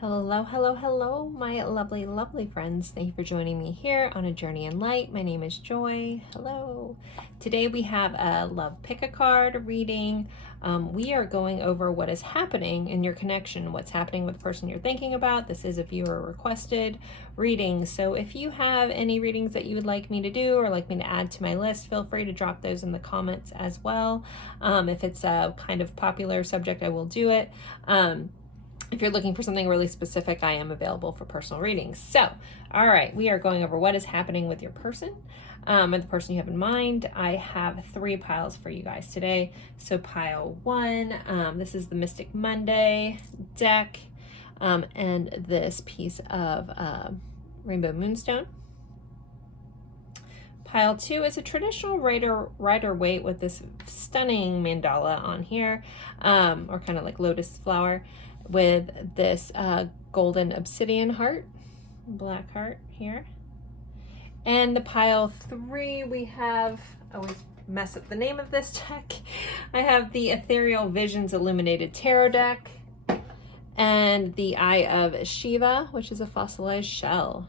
Hello, hello, hello, my lovely, lovely friends. Thank you for joining me here on A Journey in Light. My name is Joy. Hello. Today we have a Love Pick a Card reading. We are going over what is happening in your connection, what's happening with the person you're thinking about. This is a viewer requested reading. So if you have any readings that you would like me to do or like me to add to my list, feel free to drop those in the comments as well. If it's a kind of popular subject, I will do it. If you're looking for something really specific, I am available for personal readings. So, all right, we are going over what is happening with your person and the person you have in mind. I have 3 piles for you guys today. So pile 1, this is the Mystic Monday deck, and this piece of Rainbow Moonstone. Pile 2 is a traditional Rider-Waite with this stunning mandala on here, or kind of like lotus flower, with this golden obsidian heart, black heart here. And the pile 3, we have, I always mess up the name of this deck. I have the Ethereal Visions Illuminated Tarot deck and the Eye of Shiva, which is a fossilized shell.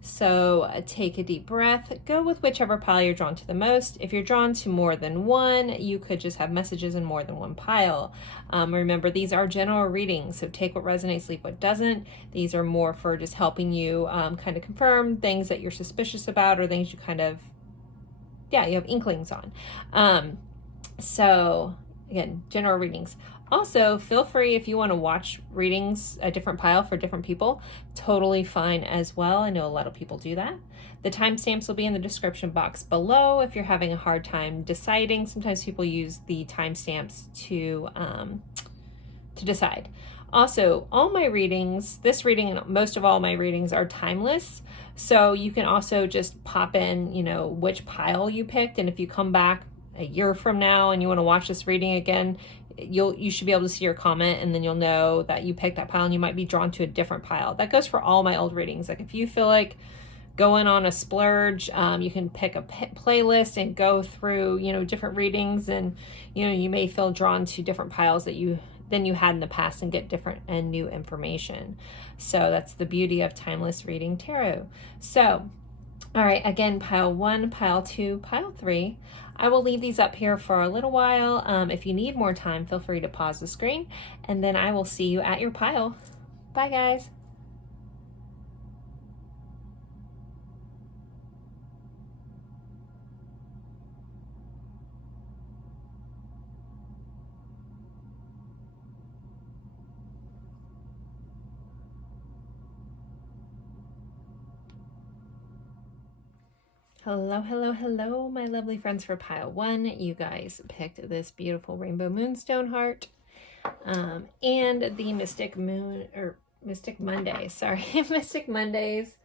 So take a deep breath, go with whichever pile you're drawn to the most. If you're drawn to more than one, you could just have messages in more than one pile. Remember, these are general readings, so take what resonates, leave what doesn't. These are more for just helping you kind of confirm things that you're suspicious about or things you kind of, you have inklings on. So again, general readings. Also, feel free if you want to watch readings, a different pile for different people, totally fine as well. I know a lot of people do that. The timestamps will be in the description box below if you're having a hard time deciding. Sometimes people use the timestamps to decide. Also, all my readings, this reading and most of all my readings are timeless. So you can also just pop in, which pile you picked. And if you come back a year from now and you want to watch this reading again, you should be able to see your comment, and then you'll know that you picked that pile and you might be drawn to a different pile. That goes for all my old readings. Like if you feel like going on a splurge, you can pick a playlist and go through, different readings, and you may feel drawn to different piles that you had in the past and get different and new information. So that's the beauty of timeless reading tarot. So, all right, again, pile 1, pile 2, pile 3. I will leave these up here for a little while. If you need more time, feel free to pause the screen, and then I will see you at your pile. Bye, guys. Hello, hello, hello, my lovely friends for pile 1. You guys picked this beautiful Rainbow Moonstone heart and the Mystic Monday, sorry, Mystic Mondays,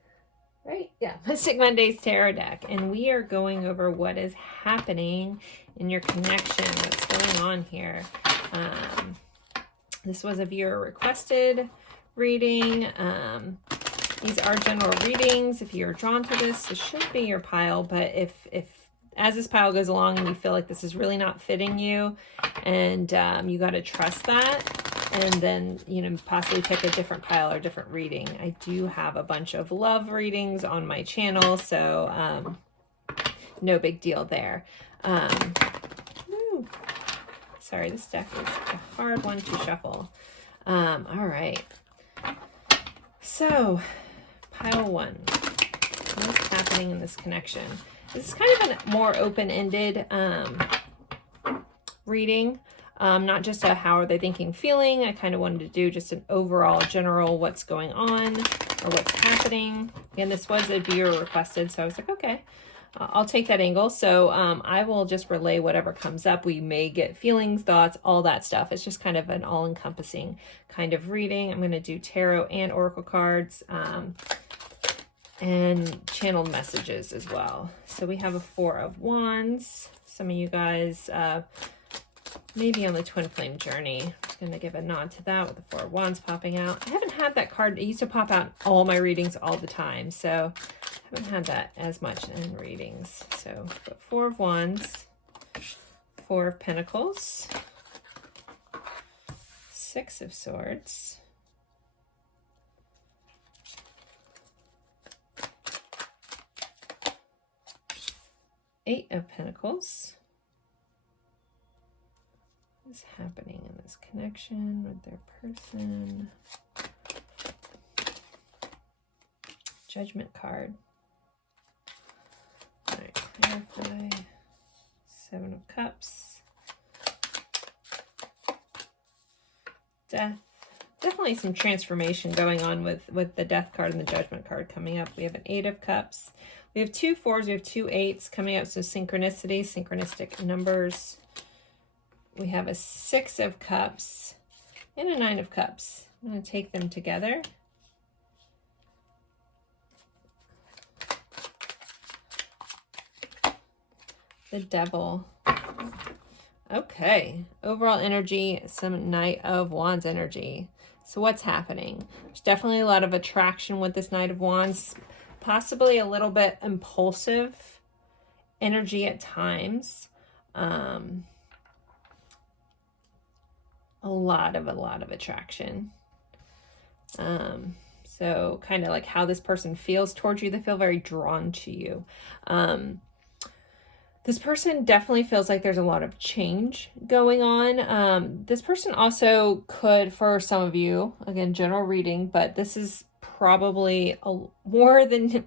right? Yeah, Mystic Mondays tarot deck. And we are going over what is happening in your connection, what's going on here. This was a viewer requested reading. These are general readings. If you're drawn to this should be your pile, but if as this pile goes along and you feel like this is really not fitting you, and you got to trust that, and then possibly pick a different pile or different reading. I do have a bunch of love readings on my channel, so no big deal there. Sorry, this deck is a hard one to shuffle. All right, so pile 1, what's happening in this connection? This is kind of a more open-ended reading, not just a how are they thinking, feeling. I kind of wanted to do just an overall general what's going on or what's happening. And this was a viewer requested, so I was like, okay, I'll take that angle. So I will just relay whatever comes up. We may get feelings, thoughts, all that stuff. It's just kind of an all-encompassing kind of reading. I'm going to do tarot and oracle cards, and channeled messages as well. So we have a 4 of Wands. Some of you guys maybe on the twin flame journey. I'm going to give a nod to that with the 4 of Wands popping out. I haven't had that card. It used to pop out in all my readings all the time, so I haven't had that as much in readings. So 4 of Wands, 4 of Pentacles, 6 of Swords, Eight of Pentacles. What is happening in this connection with their person? Judgment card. All right, clarify. Seven of Cups. Death. Definitely some transformation going on with the Death card and the Judgment card coming up. We have an Eight of Cups. We have two fours. We have two eights coming up. So synchronicity, synchronistic numbers. We have a Six of Cups and a Nine of Cups. I'm going to take them together. The Devil. Okay. Overall energy, some Knight of Wands energy. So what's happening? There's definitely a lot of attraction with this Knight of Wands. Possibly a little bit impulsive energy at times. A lot of attraction. So kind of like how this person feels towards you. They feel very drawn to you. This person definitely feels like there's a lot of change going on. This person also could, for some of you, again, general reading, but this is probably more than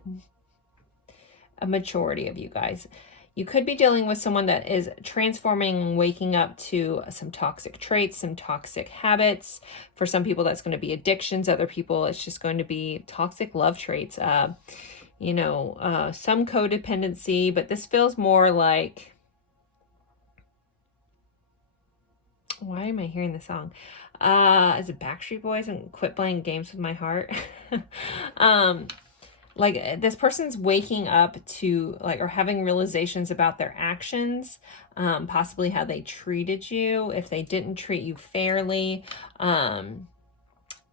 a majority of you guys. You could be dealing with someone that is transforming and waking up to some toxic traits, some toxic habits. For some people, that's going to be addictions. Other people, it's just going to be toxic love traits. You know, some codependency, but this feels more like, why am I hearing the song? Is it Backstreet Boys and Quit Playing Games with My Heart? Like this person's waking up to like, or having realizations about their actions, possibly how they treated you, if they didn't treat you fairly,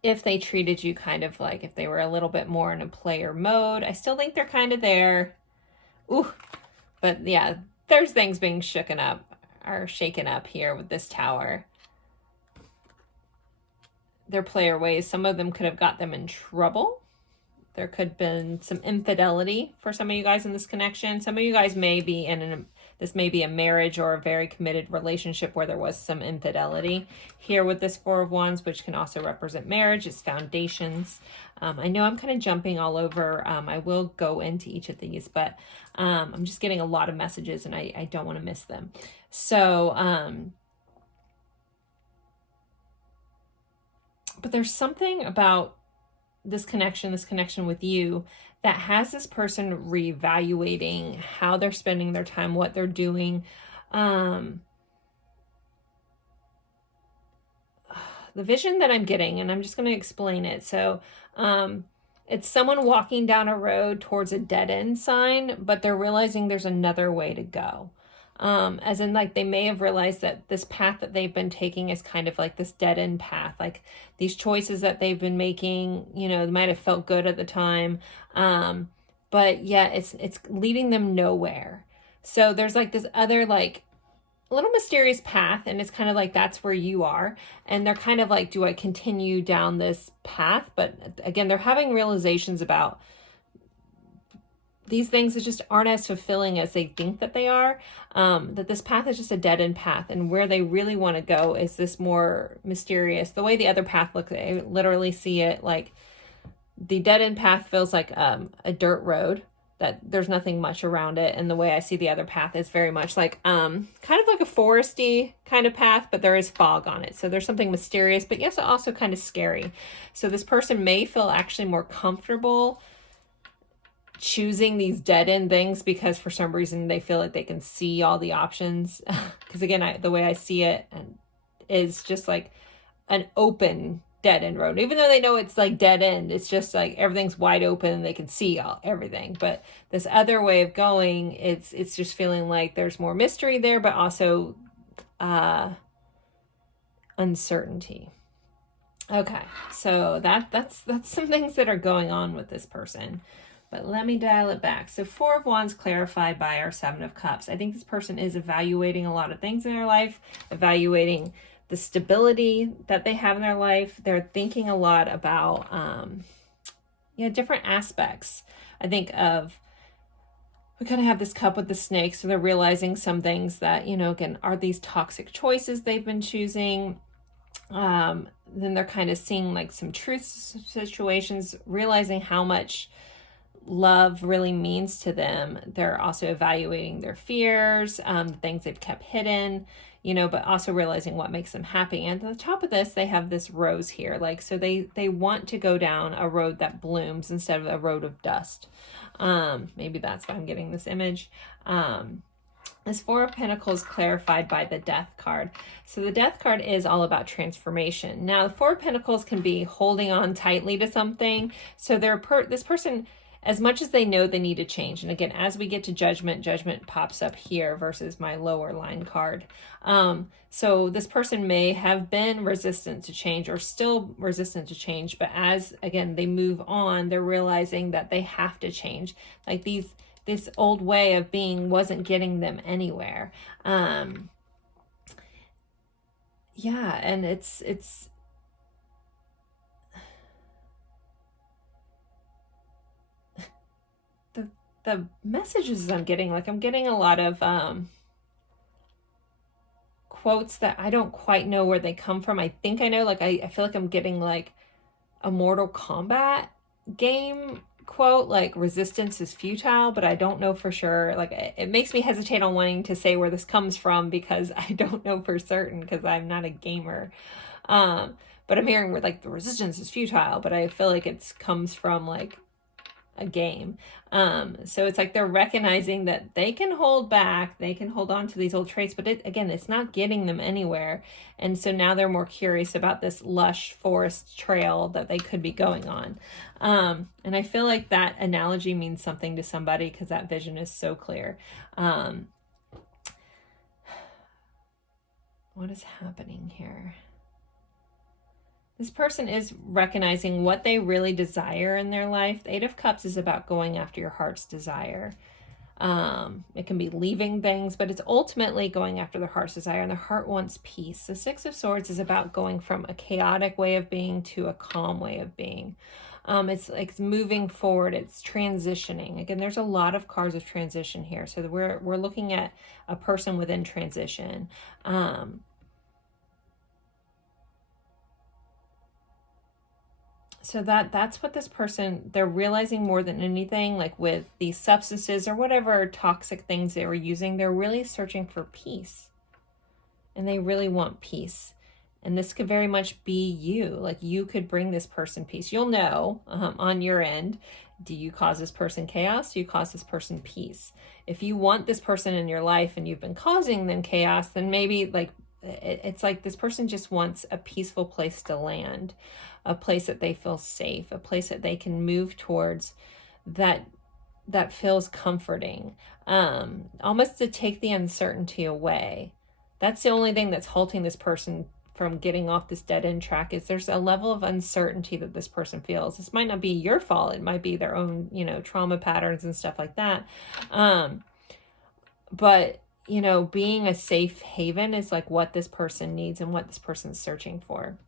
if they treated you kind of like, if they were a little bit more in a player mode. I still think they're kind of there. Ooh, but yeah, there's things being shaken up here with this Tower. Their player ways, some of them could have got them in trouble. There could have been some infidelity for some of you guys in this connection. Some of you guys may be in this may be a marriage or a very committed relationship where there was some infidelity. Here with this Four of Wands, which can also represent marriage, its foundations. I know I'm kind of jumping all over. I will go into each of these, but I'm just getting a lot of messages and I don't want to miss them. So, but there's something about this connection with you that has this person reevaluating how they're spending their time, what they're doing. The vision that I'm getting, and I'm just going to explain it. So it's someone walking down a road towards a dead end sign, but they're realizing there's another way to go. As in like they may have realized that this path that they've been taking is kind of like this dead end path, like these choices that they've been making, you know, they might have felt good at the time. But yeah, it's leading them nowhere. So there's like this other like a little mysterious path, and it's kind of like that's where you are, and they're kind of like, do I continue down this path? But again, they're having realizations about these things that just aren't as fulfilling as they think that they are, that this path is just a dead-end path, and where they really want to go is this more mysterious. The way the other path looks, I literally see it like the dead-end path feels like a dirt road, that there's nothing much around it, and the way I see the other path is very much like kind of like a foresty kind of path, but there is fog on it. So there's something mysterious, but yes, also kind of scary. So this person may feel actually more comfortable choosing these dead end things because for some reason they feel like they can see all the options. Because again, the way I see it is just like an open dead end road. Even though they know it's like dead end, it's just like everything's wide open and they can see everything. But this other way of going, it's just feeling like there's more mystery there, but also uncertainty. Okay, so that's some things that are going on with this person. But let me dial it back. So Four of Wands clarified by our Seven of Cups. I think this person is evaluating a lot of things in their life, evaluating the stability that they have in their life. They're thinking a lot about different aspects. I think of, we kind of have this cup with the snake. So they're realizing some things that, you know, again, are these toxic choices they've been choosing? Then they're kind of seeing like some truth situations, realizing how much love really means to them. They're also evaluating their fears, the things they've kept hidden, you know, but also realizing what makes them happy. And at the top of this, they have this rose here. Like, so they want to go down a road that blooms instead of a road of dust. Maybe that's why I'm getting this image. This Four of Pentacles clarified by the Death card. So the Death card is all about transformation. Now, the Four of Pentacles can be holding on tightly to something. So this person, as much as they know they need to change. And again, as we get to Judgment, Judgment pops up here versus my lower line card. So this person may have been resistant to change or still resistant to change. But as, again, they move on, they're realizing that they have to change. Like this old way of being wasn't getting them anywhere. Yeah, and it's the messages I'm getting, like I'm getting a lot of quotes that I don't quite know where they come from. I think I know, like I feel like I'm getting like a Mortal Kombat game quote, like resistance is futile, but I don't know for sure. Like it makes me hesitate on wanting to say where this comes from because I don't know for certain because I'm not a gamer. But I'm hearing where like the resistance is futile, but I feel like it comes from like a game. So it's like they're recognizing that they can hold back, they can hold on to these old traits, but again, it's not getting them anywhere. And so now they're more curious about this lush forest trail that they could be going on. And I feel like that analogy means something to somebody because that vision is so clear. What is happening here? This person is recognizing what they really desire in their life. The Eight of Cups is about going after your heart's desire. It can be leaving things, but it's ultimately going after their heart's desire, and their heart wants peace. The Six of Swords is about going from a chaotic way of being to a calm way of being. It's like moving forward, it's transitioning. Again, there's a lot of cards of transition here. So we're looking at a person within transition. So that's what this person, they're realizing more than anything, like with these substances or whatever toxic things they were using, they're really searching for peace. And they really want peace. And this could very much be you. Like you could bring this person peace. You'll know on your end, do you cause this person chaos? Do you cause this person peace? If you want this person in your life and you've been causing them chaos, then maybe like it's like this person just wants a peaceful place to land, a place that they feel safe, a place that they can move towards that feels comforting, almost to take the uncertainty away. That's the only thing that's halting this person from getting off this dead-end track, is there's a level of uncertainty that this person feels. This might not be your fault. It might be their own, you know, trauma patterns and stuff like that. But you know, being a safe haven is like what this person needs and what this person's searching for.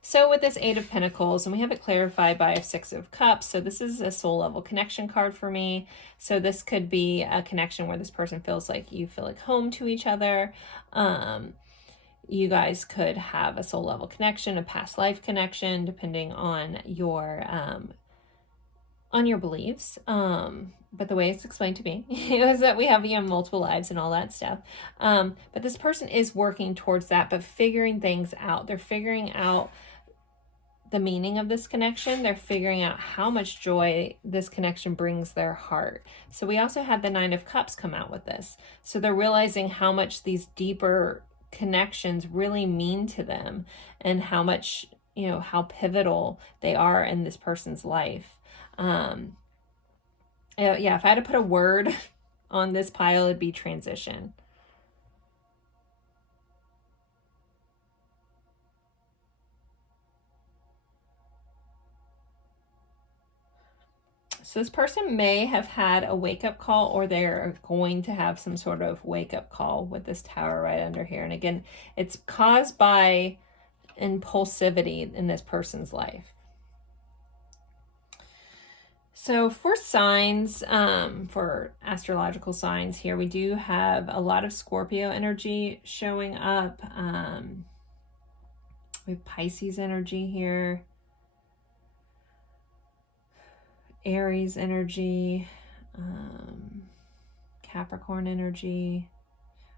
So with this Eight of Pentacles, and we have it clarified by a Six of Cups, so this is a soul level connection card for me. So this could be a connection where this person feels like you feel like home to each other. You guys could have a soul level connection, a past life connection, depending on your beliefs. But the way it's explained to me is that we have, you know, multiple lives and all that stuff. But this person is working towards that, but figuring things out. They're figuring out the meaning of this connection. They're figuring out how much joy this connection brings their heart. So we also had the Nine of Cups come out with this. So they're realizing how much these deeper connections really mean to them and how much, you know, how pivotal they are in this person's life. Yeah, if I had to put a word on this pile, it'd be transition. So this person may have had a wake-up call, or they're going to have some sort of wake-up call with this Tower right under here. And again, it's caused by impulsivity in this person's life. So for signs, for astrological signs here, we do have a lot of Scorpio energy showing up. We have Pisces energy here, Aries energy, Capricorn energy.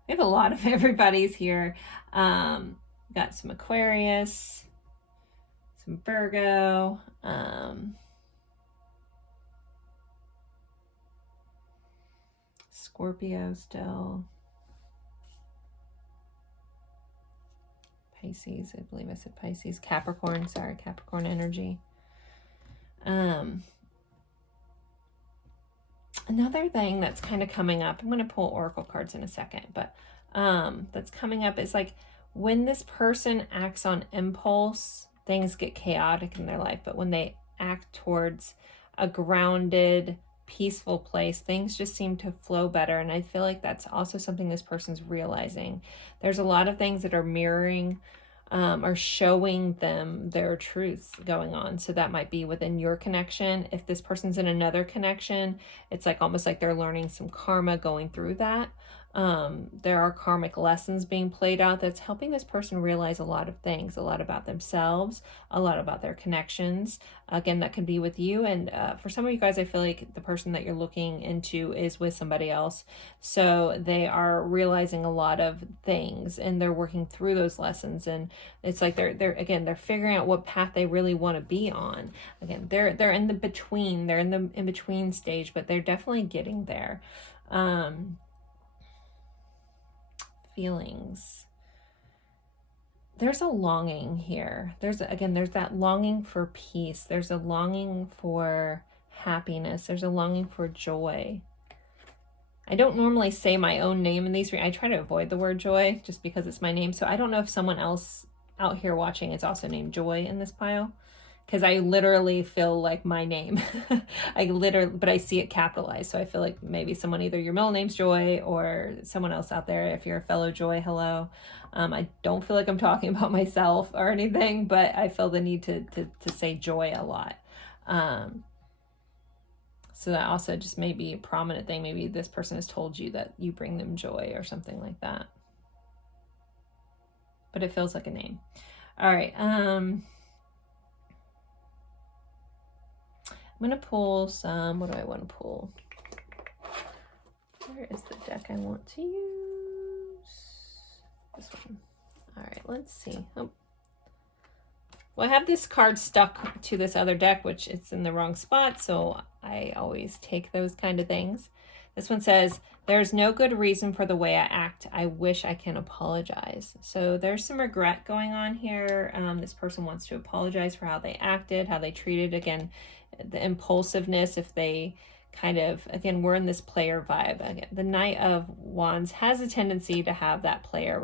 We have a lot of everybody's here. Got some Aquarius, some Virgo, Scorpio still, Pisces, I believe I said Pisces, Capricorn, sorry, Capricorn energy. Another thing that's kind of coming up, I'm going to pull oracle cards in a second, but that's coming up is like when this person acts on impulse, things get chaotic in their life, but when they act towards a grounded, peaceful place, things just seem to flow better. And I feel like that's also something this person's realizing. There's a lot of things that are mirroring or showing them their truths going on. So that might be within your connection. If this person's in another connection, it's like almost like they're learning some karma going through that. There are karmic lessons being played out that's helping this person realize a lot of things, a lot about themselves, a lot about their connections. Again, that can be with you. And for some of you guys, I feel like the person that you're looking into is with somebody else. So they are realizing a lot of things and they're working through those lessons. And it's like they're figuring out what path they really want to be on. Again, they're in the between, they're in the in-between stage, but they're definitely getting there. Feelings. There's a longing here. There's that longing for peace. There's a longing for happiness. There's a longing for joy. I don't normally say my own name in these. I try to avoid the word joy just because it's my name. So I don't know if someone else out here watching is also named Joy in this pile, because I literally feel like my name. But I see it capitalized. So I feel like maybe someone, either your middle name's Joy or someone else out there, if you're a fellow Joy, hello. I don't feel like I'm talking about myself or anything, but I feel the need to say joy a lot. So that also just may be a prominent thing. Maybe this person has told you that you bring them joy or something like that. But it feels like a name. All right. I'm going to pull some, what do I want to pull? Where is the deck I want to use? This one. All right, let's see. Oh. Well, I have this card stuck to this other deck, which it's in the wrong spot, so I always take those kind of things. This one says, there's no good reason for the way I act. I wish I can apologize. So there's some regret going on here. This person wants to apologize for how they acted, how they treated, again, the impulsiveness, if they kind of, again, we're in this player vibe. Again, the Knight of Wands has a tendency to have that player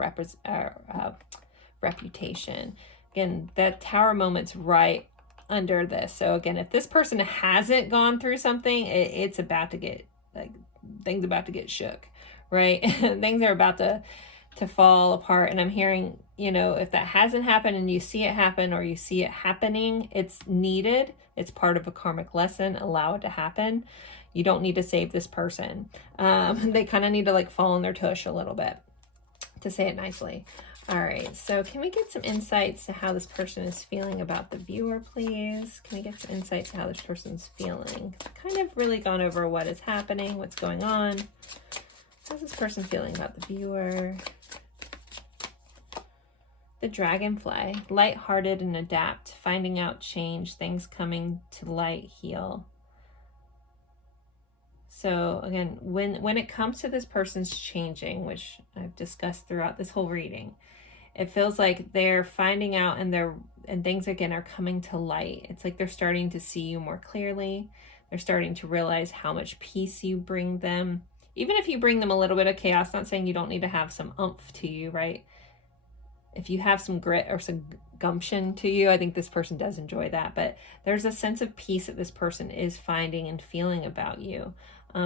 reputation. Again, that Tower moment's right under this. So again, if this person hasn't gone through something, it's about to get, like, things about to get shook, right? Things are about to fall apart. And I'm hearing, you know, if that hasn't happened and you see it happen, or you see it happening, it's needed. It's part of a karmic lesson. Allow it to happen. You don't need to save this person. They kind of need to like fall on their tush a little bit, to say it nicely. All right, so can we get some insights to how this person is feeling about the viewer, please? Can we get some insights to how this person's feeling? Kind of really gone over what is happening, what's going on. How's this person feeling about the viewer? The Dragonfly, lighthearted and adapt, finding out change, things coming to light, heal. So again, when it comes to this person's changing, which I've discussed throughout this whole reading, it feels like they're finding out and things again are coming to light. It's like they're starting to see you more clearly. They're starting to realize how much peace you bring them. Even if you bring them a little bit of chaos, not saying you don't need to have some oomph to you, right? If you have some grit or some gumption to you, I think this person does enjoy that. But there's a sense of peace that this person is finding and feeling about you.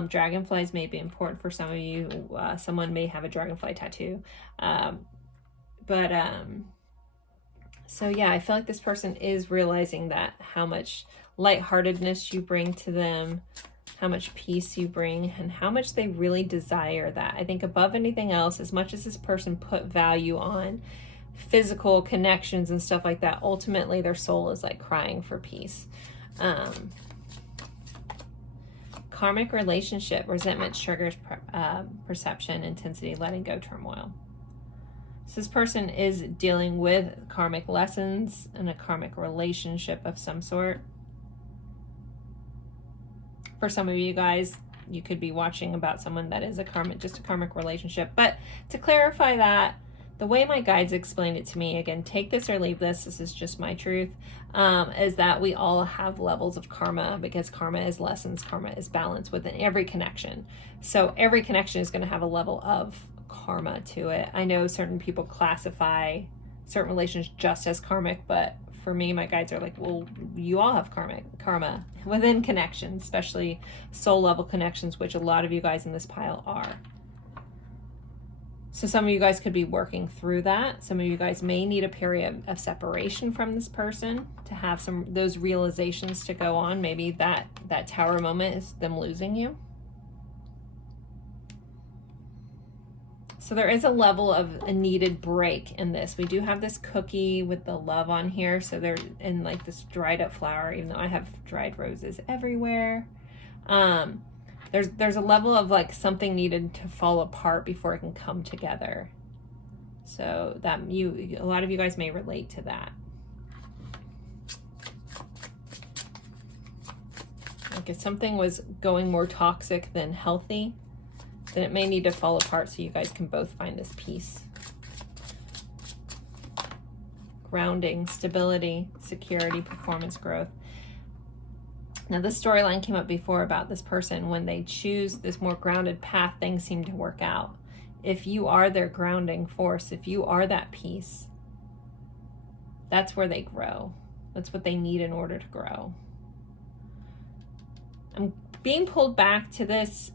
Dragonflies may be important for some of you. Someone may have a dragonfly tattoo. But So yeah, I feel like this person is realizing that how much lightheartedness you bring to them, how much peace you bring, and how much they really desire that. I think above anything else, as much as this person put value on physical connections and stuff like that, ultimately their soul is like crying for peace. Karmic relationship, resentment triggers perception, intensity, letting go, turmoil. So this person is dealing with karmic lessons and a karmic relationship of some sort. For some of you guys, you could be watching about someone that is just a karmic relationship. But to clarify that, the way my guides explained it to me, again, take this or leave this is just my truth, is that we all have levels of karma, because karma is lessons, karma is balance within every connection. So every connection is going to have a level of karma to it. I know certain people classify certain relations just as karmic, but for me, my guides are like, well, you all have karma within connections, especially soul level connections, which a lot of you guys in this pile are. So some of you guys could be working through that. Some of you guys may need a period of separation from this person to have those realizations to go on. Maybe that tower moment is them losing you. So there is a level of a needed break in this. We do have this cookie with the love on here. So they're in like this dried up flower, even though I have dried roses everywhere. There's a level of like something needed to fall apart before it can come together. So that a lot of you guys may relate to that. Like if something was going more toxic than healthy, then it may need to fall apart so you guys can both find this peace. Grounding, stability, security, performance growth. Now this storyline came up before about this person. When they choose this more grounded path, things seem to work out. If you are their grounding force, if you are that peace, that's where they grow. That's what they need in order to grow. I'm being pulled back to this.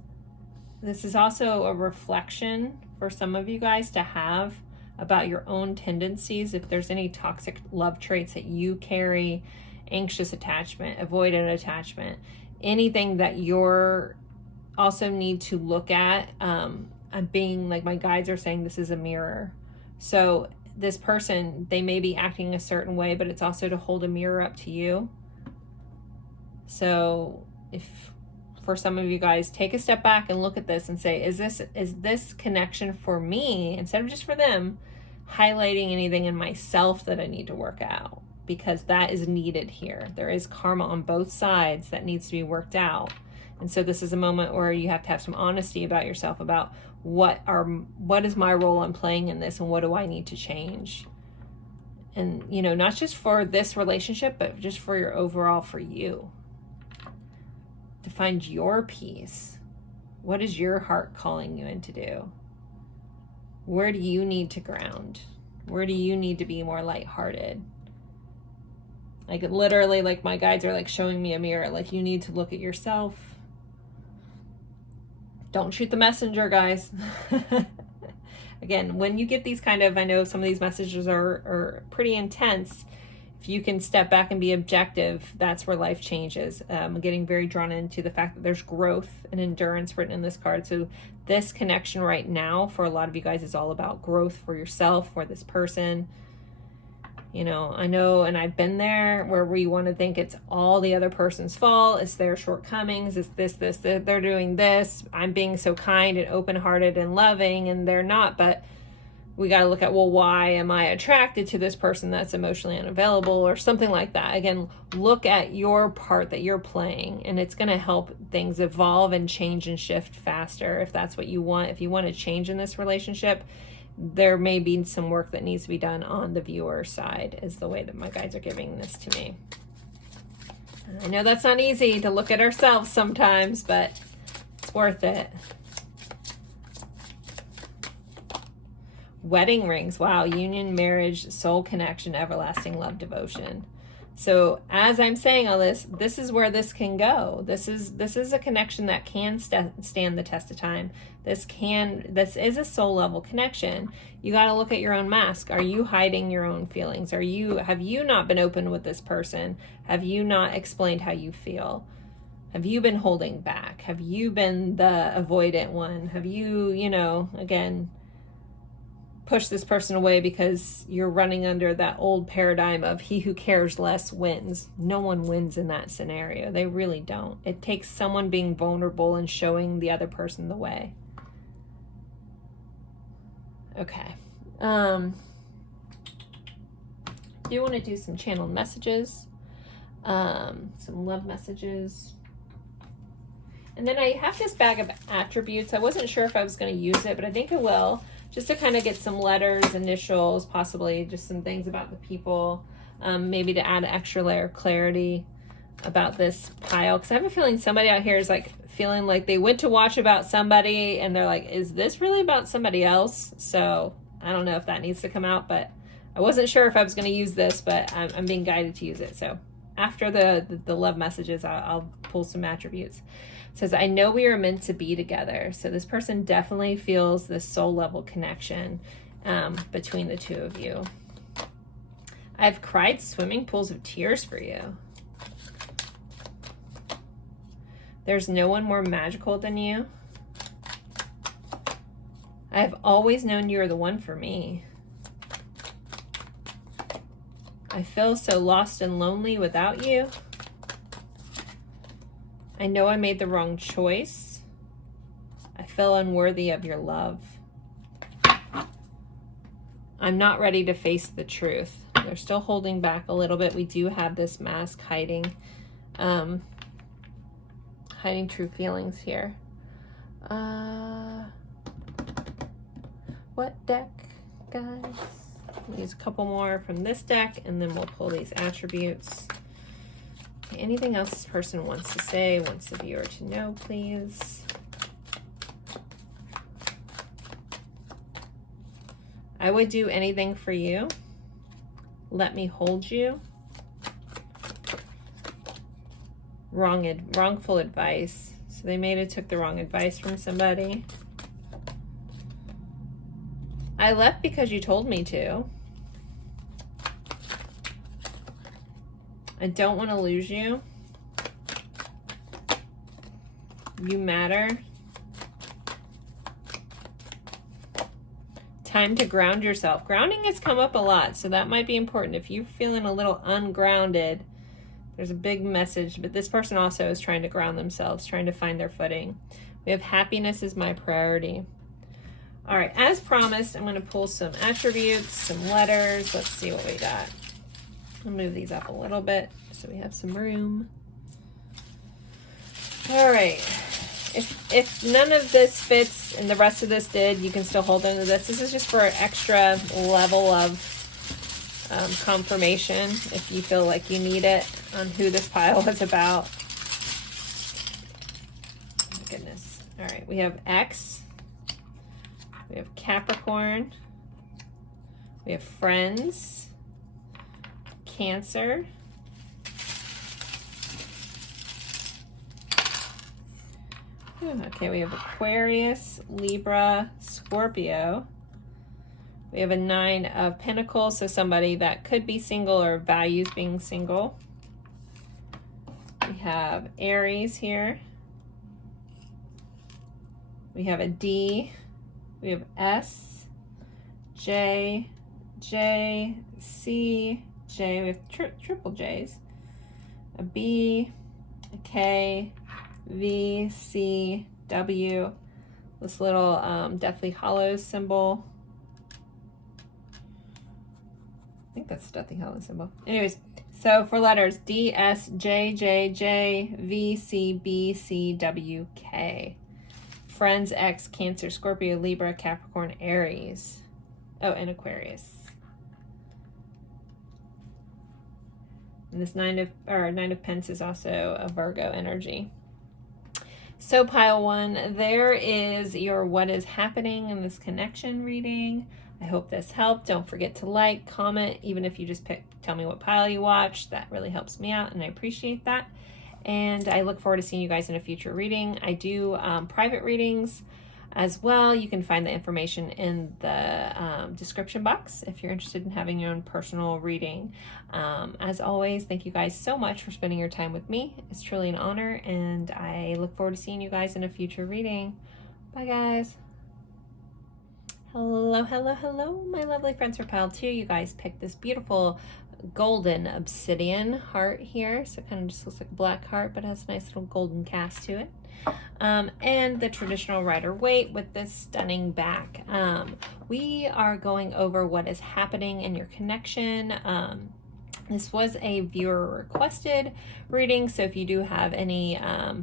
This is also a reflection for some of you guys to have about your own tendencies. If there's any toxic love traits that you carry, anxious attachment, avoidant attachment, anything that you're also need to look at. I'm being like, my guides are saying this is a mirror. So this person, they may be acting a certain way, but it's also to hold a mirror up to you. So if for some of you guys, take a step back and look at this and say, is this connection for me, instead of just for them, highlighting anything in myself that I need to work out? Because that is needed here. There is karma on both sides that needs to be worked out. And so this is a moment where you have to have some honesty about yourself, about what is my role I'm playing in this, and what do I need to change? And, you know, not just for this relationship, but just for your overall, for you. To find your peace. What is your heart calling you in to do? Where do you need to ground? Where do you need to be more lighthearted? Like literally, like my guides are like showing me a mirror. Like you need to look at yourself. Don't shoot the messenger, guys. Again, when you get these kind of, I know some of these messages are pretty intense. If you can step back and be objective, that's where life changes. I'm getting very drawn into the fact that there's growth and endurance written in this card. So this connection right now for a lot of you guys is all about growth for yourself, for this person. You know, I know, and I've been there where we want to think it's all the other person's fault. It's their shortcomings. It's this, they're doing this. I'm being so kind and open-hearted and loving, and they're not. But we got to look at, well, why am I attracted to this person that's emotionally unavailable or something like that? Again, look at your part that you're playing, and it's going to help things evolve and change and shift faster if that's what you want. If you want to change in this relationship, there may be some work that needs to be done on the viewer side, is the way that my guides are giving this to me. I know that's not easy to look at ourselves sometimes, but it's worth it. Wedding rings. Wow. Union, marriage, soul connection, everlasting love, devotion. So as I'm saying all this, this is where this can go. This is a connection that can stand the test of time. This is a soul level connection. You got to look at your own mask. Are you hiding your own feelings? Have you not been open with this person? Have you not explained how you feel? Have you been holding back? Have you been the avoidant one? Have you, again, push this person away because you're running under that old paradigm of he who cares less wins? No one wins in that scenario. They really don't. It takes someone being vulnerable and showing the other person the way. Okay. Do you want to do some channeled messages? Some love messages. And then I have this bag of attributes. I wasn't sure if I was going to use it, but I think I will. Just to kind of get some letters, initials, possibly just some things about the people. Maybe to add an extra layer of clarity about this pile. Because I have a feeling somebody out here is like feeling like they went to watch about somebody and they're like, is this really about somebody else? So I don't know if that needs to come out, but I wasn't sure if I was going to use this, but I'm being guided to use it. So after the love messages, I'll pull some attributes. It says, I know we are meant to be together. So this person definitely feels this soul level connection between the two of you. I've cried swimming pools of tears for you. There's no one more magical than you. I've always known you are the one for me. I feel so lost and lonely without you. I know I made the wrong choice. I feel unworthy of your love. I'm not ready to face the truth. They're still holding back a little bit. We do have this mask hiding true feelings here. What deck, guys? We'll use a couple more from this deck, and then we'll pull these attributes. Okay, anything else this person wants to say, wants the viewer to know, please? I would do anything for you. Let me hold you. Wrongful advice. So they may have took the wrong advice from somebody. I left because you told me to. I don't want to lose you. You matter. Time to ground yourself. Grounding has come up a lot, so that might be important. If you're feeling a little ungrounded, there's a big message, but this person also is trying to ground themselves, trying to find their footing. We have happiness is my priority. All right, as promised, I'm going to pull some attributes, some letters. Let's see what we got. I'll move these up a little bit so we have some room. All right. If none of this fits and the rest of this did, you can still hold on to this. This is just for an extra level of confirmation if you feel like you need it on who this pile is about. Oh my goodness. All right, we have X. We have Capricorn. We have Friends. Cancer. Okay, we have Aquarius, Libra, Scorpio. We have a 9 of Pentacles, so somebody that could be single or values being single. We have Aries here. We have a D. We have S, J, J, C, J. We have triple J's. A B, a K, V, C, W. This little Deathly Hallows symbol. I think that's the Deathly Hallows symbol. Anyways, so for letters D, S, J, J, J, V, C, B, C, W, K. Friends, X, Cancer, Scorpio, Libra, Capricorn, Aries. Oh, and Aquarius. And this Nine of Pence is also a Virgo energy. So pile 1, there is your what is happening in this connection reading. I hope this helped. Don't forget to like, comment, even if you just tell me what pile you watched. That really helps me out, and I appreciate that. And I look forward to seeing you guys in a future reading. I do private readings as well. You can find the information in the description box if you're interested in having your own personal reading. As always, thank you guys so much for spending your time with me. It's truly an honor, and I look forward to seeing you guys in a future reading. Bye, guys. Hello, hello, hello, my lovely friends for pile 2. You guys picked this beautiful golden obsidian heart here. So it kind of just looks like a black heart, but has a nice little golden cast to it. And the traditional Rider-Waite with this stunning back. We are going over what is happening in your connection. This was a viewer requested reading, so if you do have any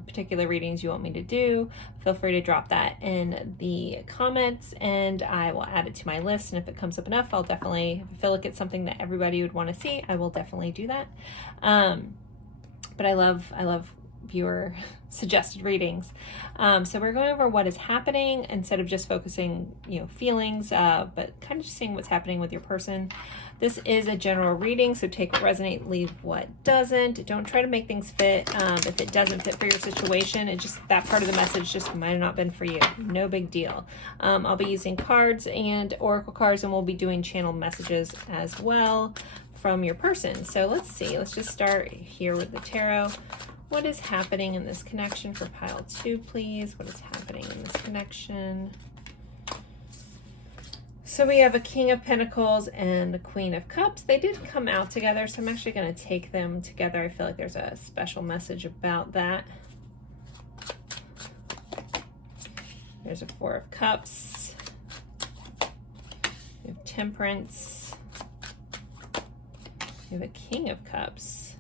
particular readings you want me to do, feel free to drop that in the comments and I will add it to my list. And if it comes up enough, I'll definitely, if I feel like it's something that everybody would want to see, I will definitely do that. But I love viewer suggested readings. So we're going over what is happening instead of just focusing, feelings, but kind of just seeing what's happening with your person. This is a general reading, so take what resonates, leave what doesn't. Don't try to make things fit. If it doesn't fit for your situation, it just, that part of the message just might have not been for you. No big deal. I'll be using cards and oracle cards, and we'll be doing channeled messages as well from your person. So let's see. Let's just start here with the tarot. What is happening in this connection for pile 2, please? What is happening in this connection? So we have a King of Pentacles and the Queen of Cups. They did come out together, so I'm actually going to take them together. I feel like there's a special message about that. There's a Four of Cups. We have Temperance. We have a King of Cups.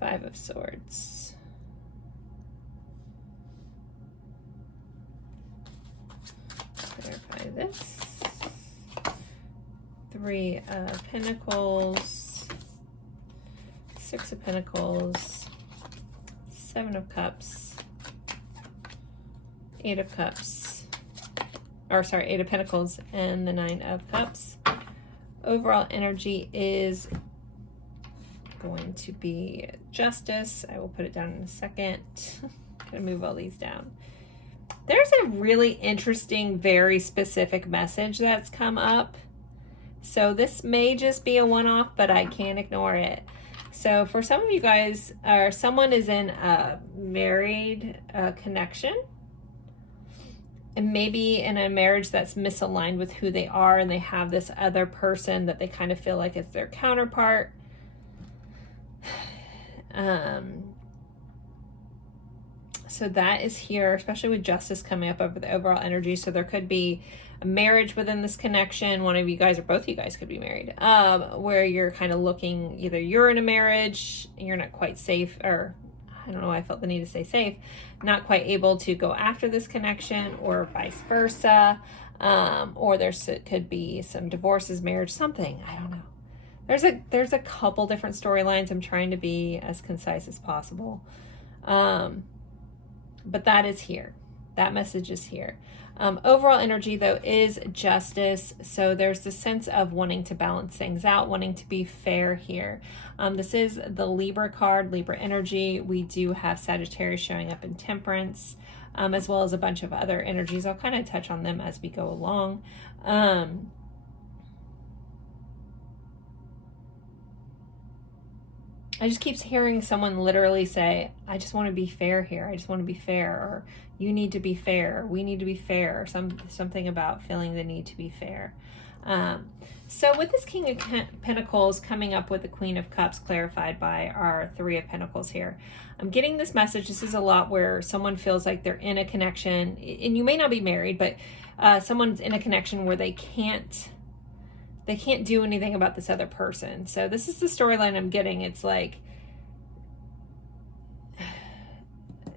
Five of Swords. Clarify this. Three of Pentacles. Six of Pentacles. Seven of Cups. Eight of Cups. Or sorry, Eight of Pentacles and the Nine of Cups. Overall energy is going to be Justice. I will put it down in a second. Gonna move all these down. There's a really interesting, very specific message that's come up. So this may just be a one-off, but I can't ignore it. So for some of you guys, or someone is in a married connection, and maybe in a marriage that's misaligned with who they are, and they have this other person that they kind of feel like it's their counterpart. So that is here, especially with Justice coming up over the overall energy. So there could be a marriage within this connection. One of you guys or both of you guys could be married, where you're kind of looking, either you're in a marriage and you're not quite safe, or I don't know why I felt the need to say safe, not quite able to go after this connection, or vice versa. Or it could be some divorces, marriage, something, I don't know. There's a couple different storylines. I'm trying to be as concise as possible. But that is here. That message is here. Overall energy, though, is Justice. So there's the sense of wanting to balance things out, wanting to be fair here. This is the Libra card, Libra energy. We do have Sagittarius showing up in Temperance, as well as a bunch of other energies. I'll kind of touch on them as we go along. I just keep hearing someone literally say, I just want to be fair here. I just want to be fair, or you need to be fair, or we need to be fair, or something about feeling the need to be fair. So with this King of Pentacles coming up with the Queen of Cups clarified by our Three of Pentacles here, I'm getting this message. This is a lot where someone feels like they're in a connection, and you may not be married, but someone's in a connection where they can't do anything about this other person. So this is the storyline I'm getting. It's like,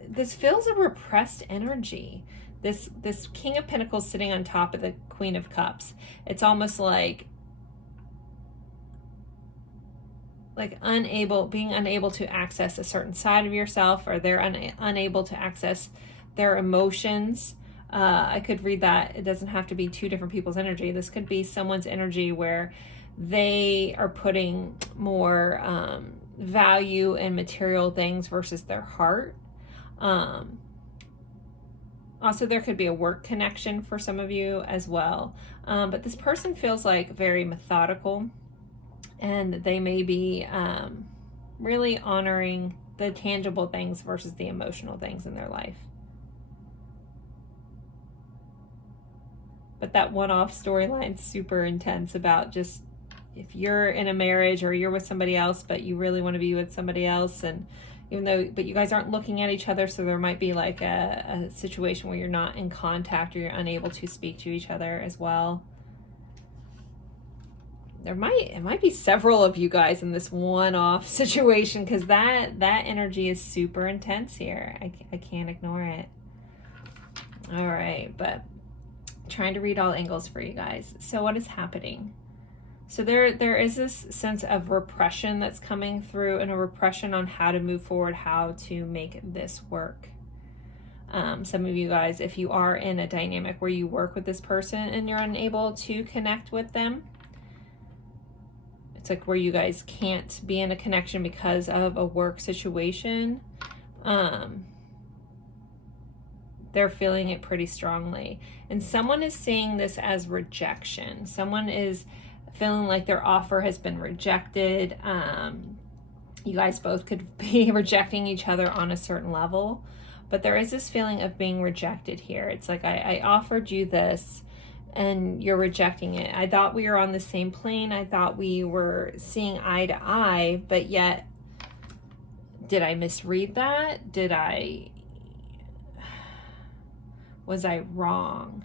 this feels a repressed energy. This King of Pentacles sitting on top of the Queen of Cups. It's almost like like being unable to access a certain side of yourself, or they're unable to access their emotions. I could read that. It doesn't have to be two different people's energy. This could be someone's energy where they are putting more value in material things versus their heart. Also, there could be a work connection for some of you as well. But this person feels like very methodical, and they may be really honoring the tangible things versus the emotional things in their life. But that one-off storyline's super intense about just if you're in a marriage or you're with somebody else, but you really want to be with somebody else, and but you guys aren't looking at each other, so there might be like a situation where you're not in contact or you're unable to speak to each other as well. It might be several of you guys in this one-off situation, because that energy is super intense here. I can't ignore it. All right, but trying to read all angles for you guys. So what is happening? So there is this sense of repression that's coming through, and a repression on how to move forward, how to make this work. Some of you guys, if you are in a dynamic where you work with this person and you're unable to connect with them, it's like where you guys can't be in a connection because of a work situation. They're feeling it pretty strongly. And someone is seeing this as rejection. Someone is feeling like their offer has been rejected. You guys both could be rejecting each other on a certain level, but there is this feeling of being rejected here. It's like, I offered you this and you're rejecting it. I thought we were on the same plane. I thought we were seeing eye to eye, but yet, did I misread that? Was I wrong?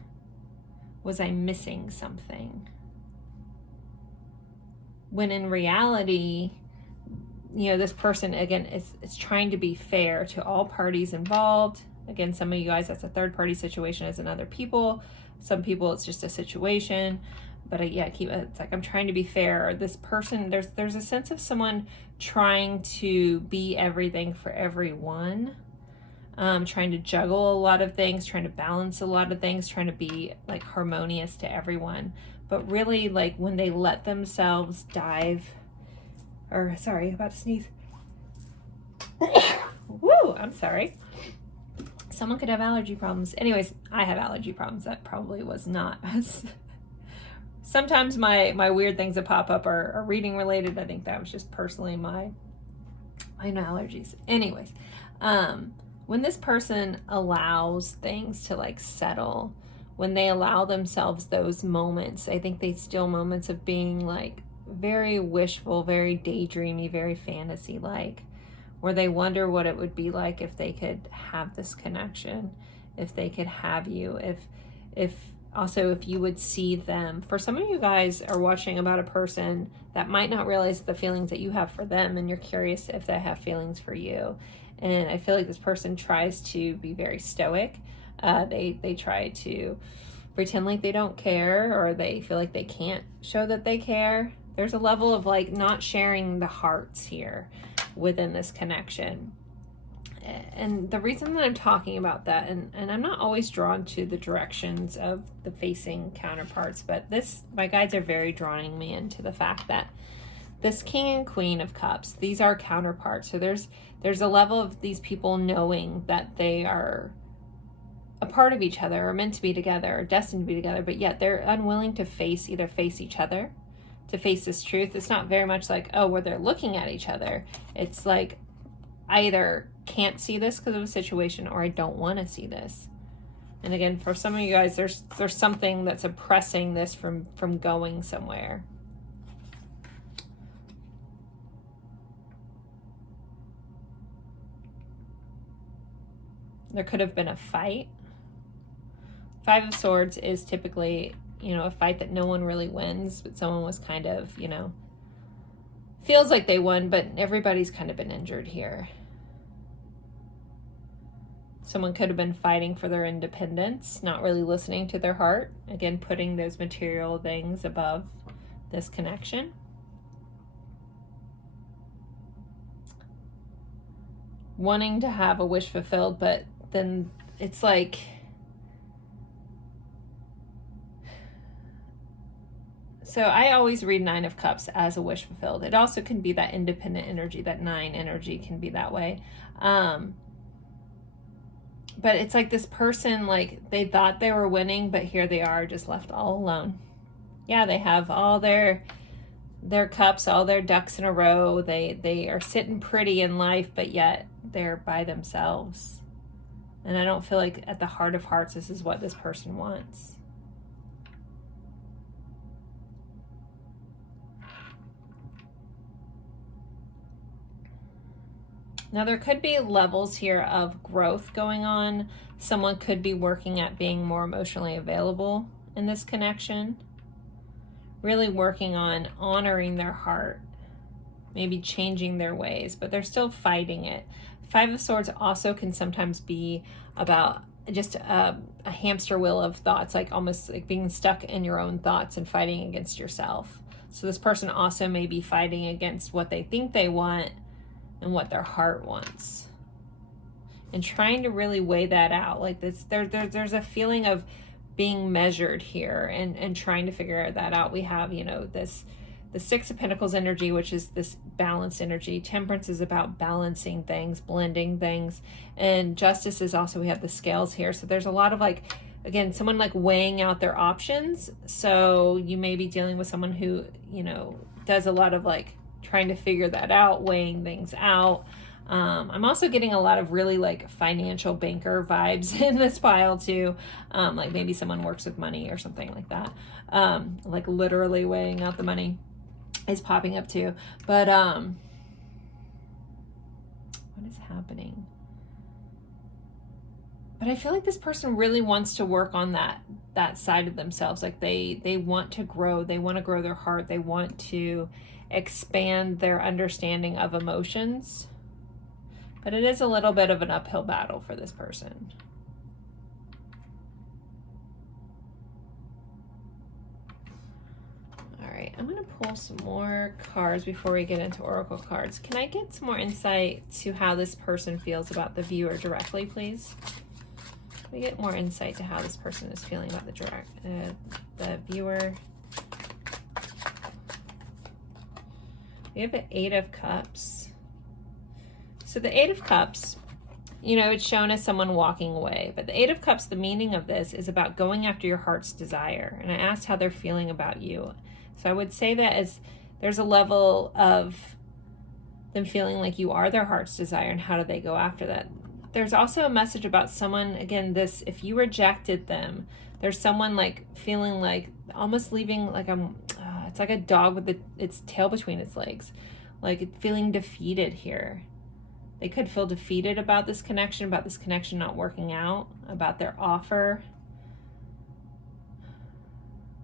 Was I missing something? When in reality, this person, again, is trying to be fair to all parties involved. Again, some of you guys, that's a third party situation as in other people. Some people, it's just a situation. But it's like, I'm trying to be fair. This person, there's a sense of someone trying to be everything for everyone. Trying to juggle a lot of things, trying to balance a lot of things, trying to be like harmonious to everyone. But really, like, when they let themselves about to sneeze. Woo, I'm sorry. Someone could have allergy problems. Anyways, I have allergy problems. That probably was not us. Sometimes my weird things that pop up are reading related. I think that was just personally my allergies. Anyways, when this person allows things to like settle, when they allow themselves those moments, I think they still moments of being like very wishful, very daydreamy, very fantasy-like, where they wonder what it would be like if they could have this connection, if they could have you, if you would see them. For some of you guys are watching about a person that might not realize the feelings that you have for them, and you're curious if they have feelings for you. And I feel like this person tries to be very stoic. They try to pretend like they don't care, or they feel like they can't show that they care. There's a level of like not sharing the hearts here within this connection. And the reason that I'm talking about that, and I'm not always drawn to the directions of the facing counterparts, but my guides are very drawing me into the fact that this King and Queen of Cups, these are counterparts. So there's a level of these people knowing that they are a part of each other, or meant to be together, or destined to be together, but yet they're unwilling to face each other, to face this truth. It's not very much like, where they're looking at each other. It's like, I either can't see this because of a situation, or I don't want to see this. And again, for some of you guys, there's something that's oppressing this from going somewhere. There could have been a fight. Five of Swords is typically, a fight that no one really wins, but someone was kind of, feels like they won, but everybody's kind of been injured here. Someone could have been fighting for their independence, not really listening to their heart. Again, putting those material things above this connection. wanting to have a wish fulfilled, but then it's like, so I always read Nine of Cups as a wish fulfilled. It also can be that independent energy, that 9 energy can be that way. But it's like this person, like they thought they were winning, but here they are just left all alone. Yeah, they have all their cups, all their ducks in a row. They are sitting pretty in life, but yet they're by themselves. And I don't feel like at the heart of hearts, this is what this person wants. Now there could be levels here of growth going on. Someone could be working at being more emotionally available in this connection. Really working on honoring their heart, maybe changing their ways, but they're still fighting it. 5 of Swords also can sometimes be about just a hamster wheel of thoughts, like almost like being stuck in your own thoughts and fighting against yourself. So this person also may be fighting against what they think they want and what their heart wants, and trying to really weigh that out. Like this, there's a feeling of being measured here and trying to figure that out. We have, you know, the 6 of Pentacles energy, which is this balanced energy. Temperance is about balancing things, blending things, and Justice is also, we have the scales here. So there's a lot of like, again, someone like weighing out their options. So you may be dealing with someone who, you know, does a lot of like trying to figure that out, weighing things out. I'm also getting a lot of really like financial banker vibes in this pile too. Like maybe someone works with money or something like that. Like literally weighing out the money is popping up too. But what is happening? But I feel like this person really wants to work on that side of themselves. Like they want to grow. They want to grow their heart. They want to expand their understanding of emotions. But it is a little bit of an uphill battle for this person. All right, I'm going to pull some more cards before we get into oracle cards. Can I get some more insight to how this person feels about the viewer directly, please? Can we get more insight to how this person is feeling about the viewer? We have an 8 of Cups. So the 8 of Cups, you know, it's shown as someone walking away. But the 8 of Cups, the meaning of this is about going after your heart's desire. And I asked how they're feeling about you. So I would say that as there's a level of them feeling like you are their heart's desire, and how do they go after that? There's also a message about someone, again, this, if you rejected them, there's someone like feeling like almost leaving like it's like a dog with its tail between its legs, like feeling defeated here. They could feel defeated about this connection not working out, about their offer.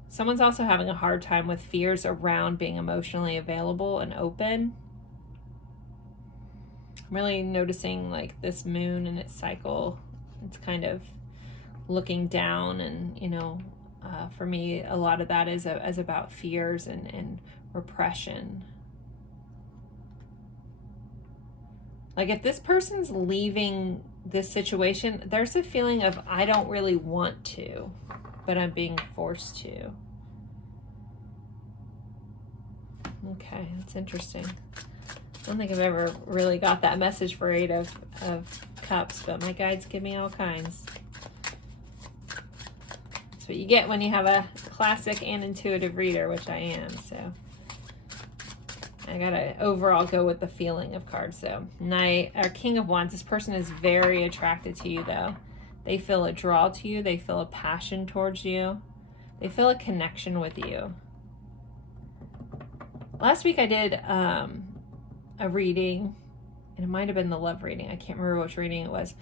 Someone's also having a hard time with fears around being emotionally available and open. I'm really noticing like this moon and its cycle. It's kind of looking down, and, you know, for me, a lot of that is about fears and repression. Like if this person's leaving this situation, there's a feeling of, I don't really want to, but I'm being forced to. Okay, that's interesting. I don't think I've ever really got that message for 8 of Cups, but my guides give me all kinds. That's what you get when you have a classic and intuitive reader, which I am, so. I gotta overall go with the feeling of cards. So Knight or King of Wands, this person is very attracted to you though. They feel a draw to you. They feel a passion towards you. They feel a connection with you. Last week I did a reading, and it might have been the love reading. I can't remember which reading it was,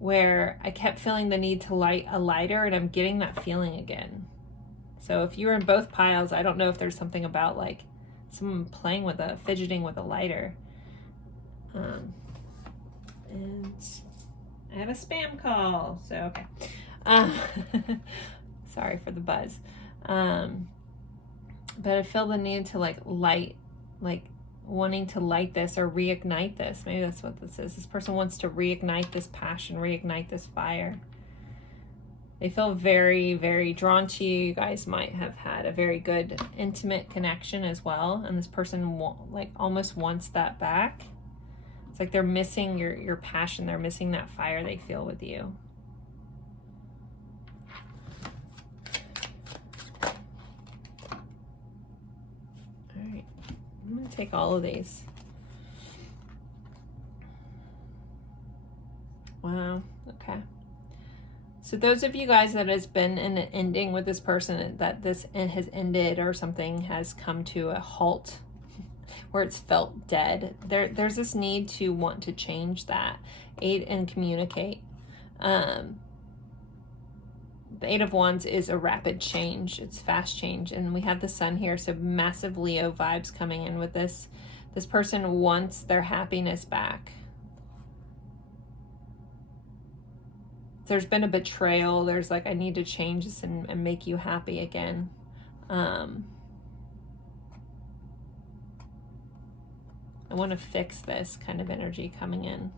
where I kept feeling the need to light a lighter, and I'm getting that feeling again. So if you're in both piles, I don't know if there's something about like someone playing with fidgeting with a lighter. And I have a spam call, so okay. Sorry for the buzz. But I feel the need to like light like wanting to light this or reignite this. Maybe that's what this is. This person wants to reignite this passion, reignite this fire. They feel very, very drawn to you. You guys might have had a very good intimate connection as well. And this person like almost wants that back. It's like they're missing your passion. They're missing that fire they feel with you. All right, I'm going to take all of these. Wow, okay. So those of you guys that has been in an ending with this person, that this has ended or something has come to a halt where it's felt dead, there's this need to want to change that. Aid and communicate. The Eight of Wands is a rapid change. It's fast change. And we have the Sun here, so massive Leo vibes coming in with this. This person wants their happiness back. There's been a betrayal. There's like, I need to change this and make you happy again. I want to fix this kind of energy coming in.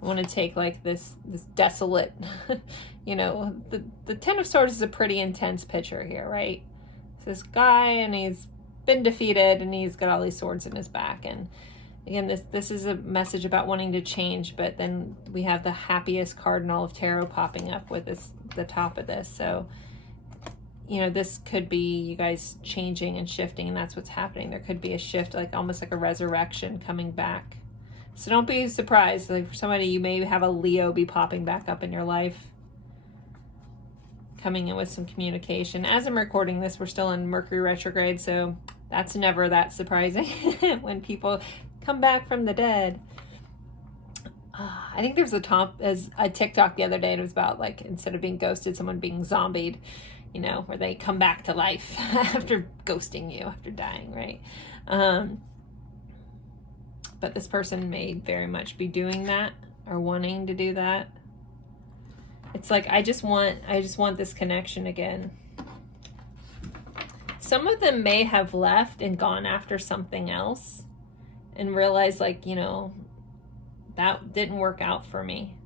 I want to take like this desolate, you know, the Ten of Swords is a pretty intense picture here, right? It's this guy and he's been defeated and he's got all these swords in his back. And again, this is a message about wanting to change, but then we have the happiest card in all of tarot popping up with the top of this. So, you know, this could be you guys changing and shifting, and that's what's happening. There could be a shift, like almost like a resurrection coming back. So don't be surprised. Like for somebody, you may have a Leo be popping back up in your life, coming in with some communication. As I'm recording this, we're still in Mercury retrograde, so that's never that surprising when people come back from the dead. I think there's a TikTok the other day, and it was about like, instead of being ghosted, someone being zombied, you know, where they come back to life after ghosting you, after dying, right? But this person may very much be doing that or wanting to do that. It's like, I just want this connection again. Some of them may have left and gone after something else and realized, like, you know, that didn't work out for me.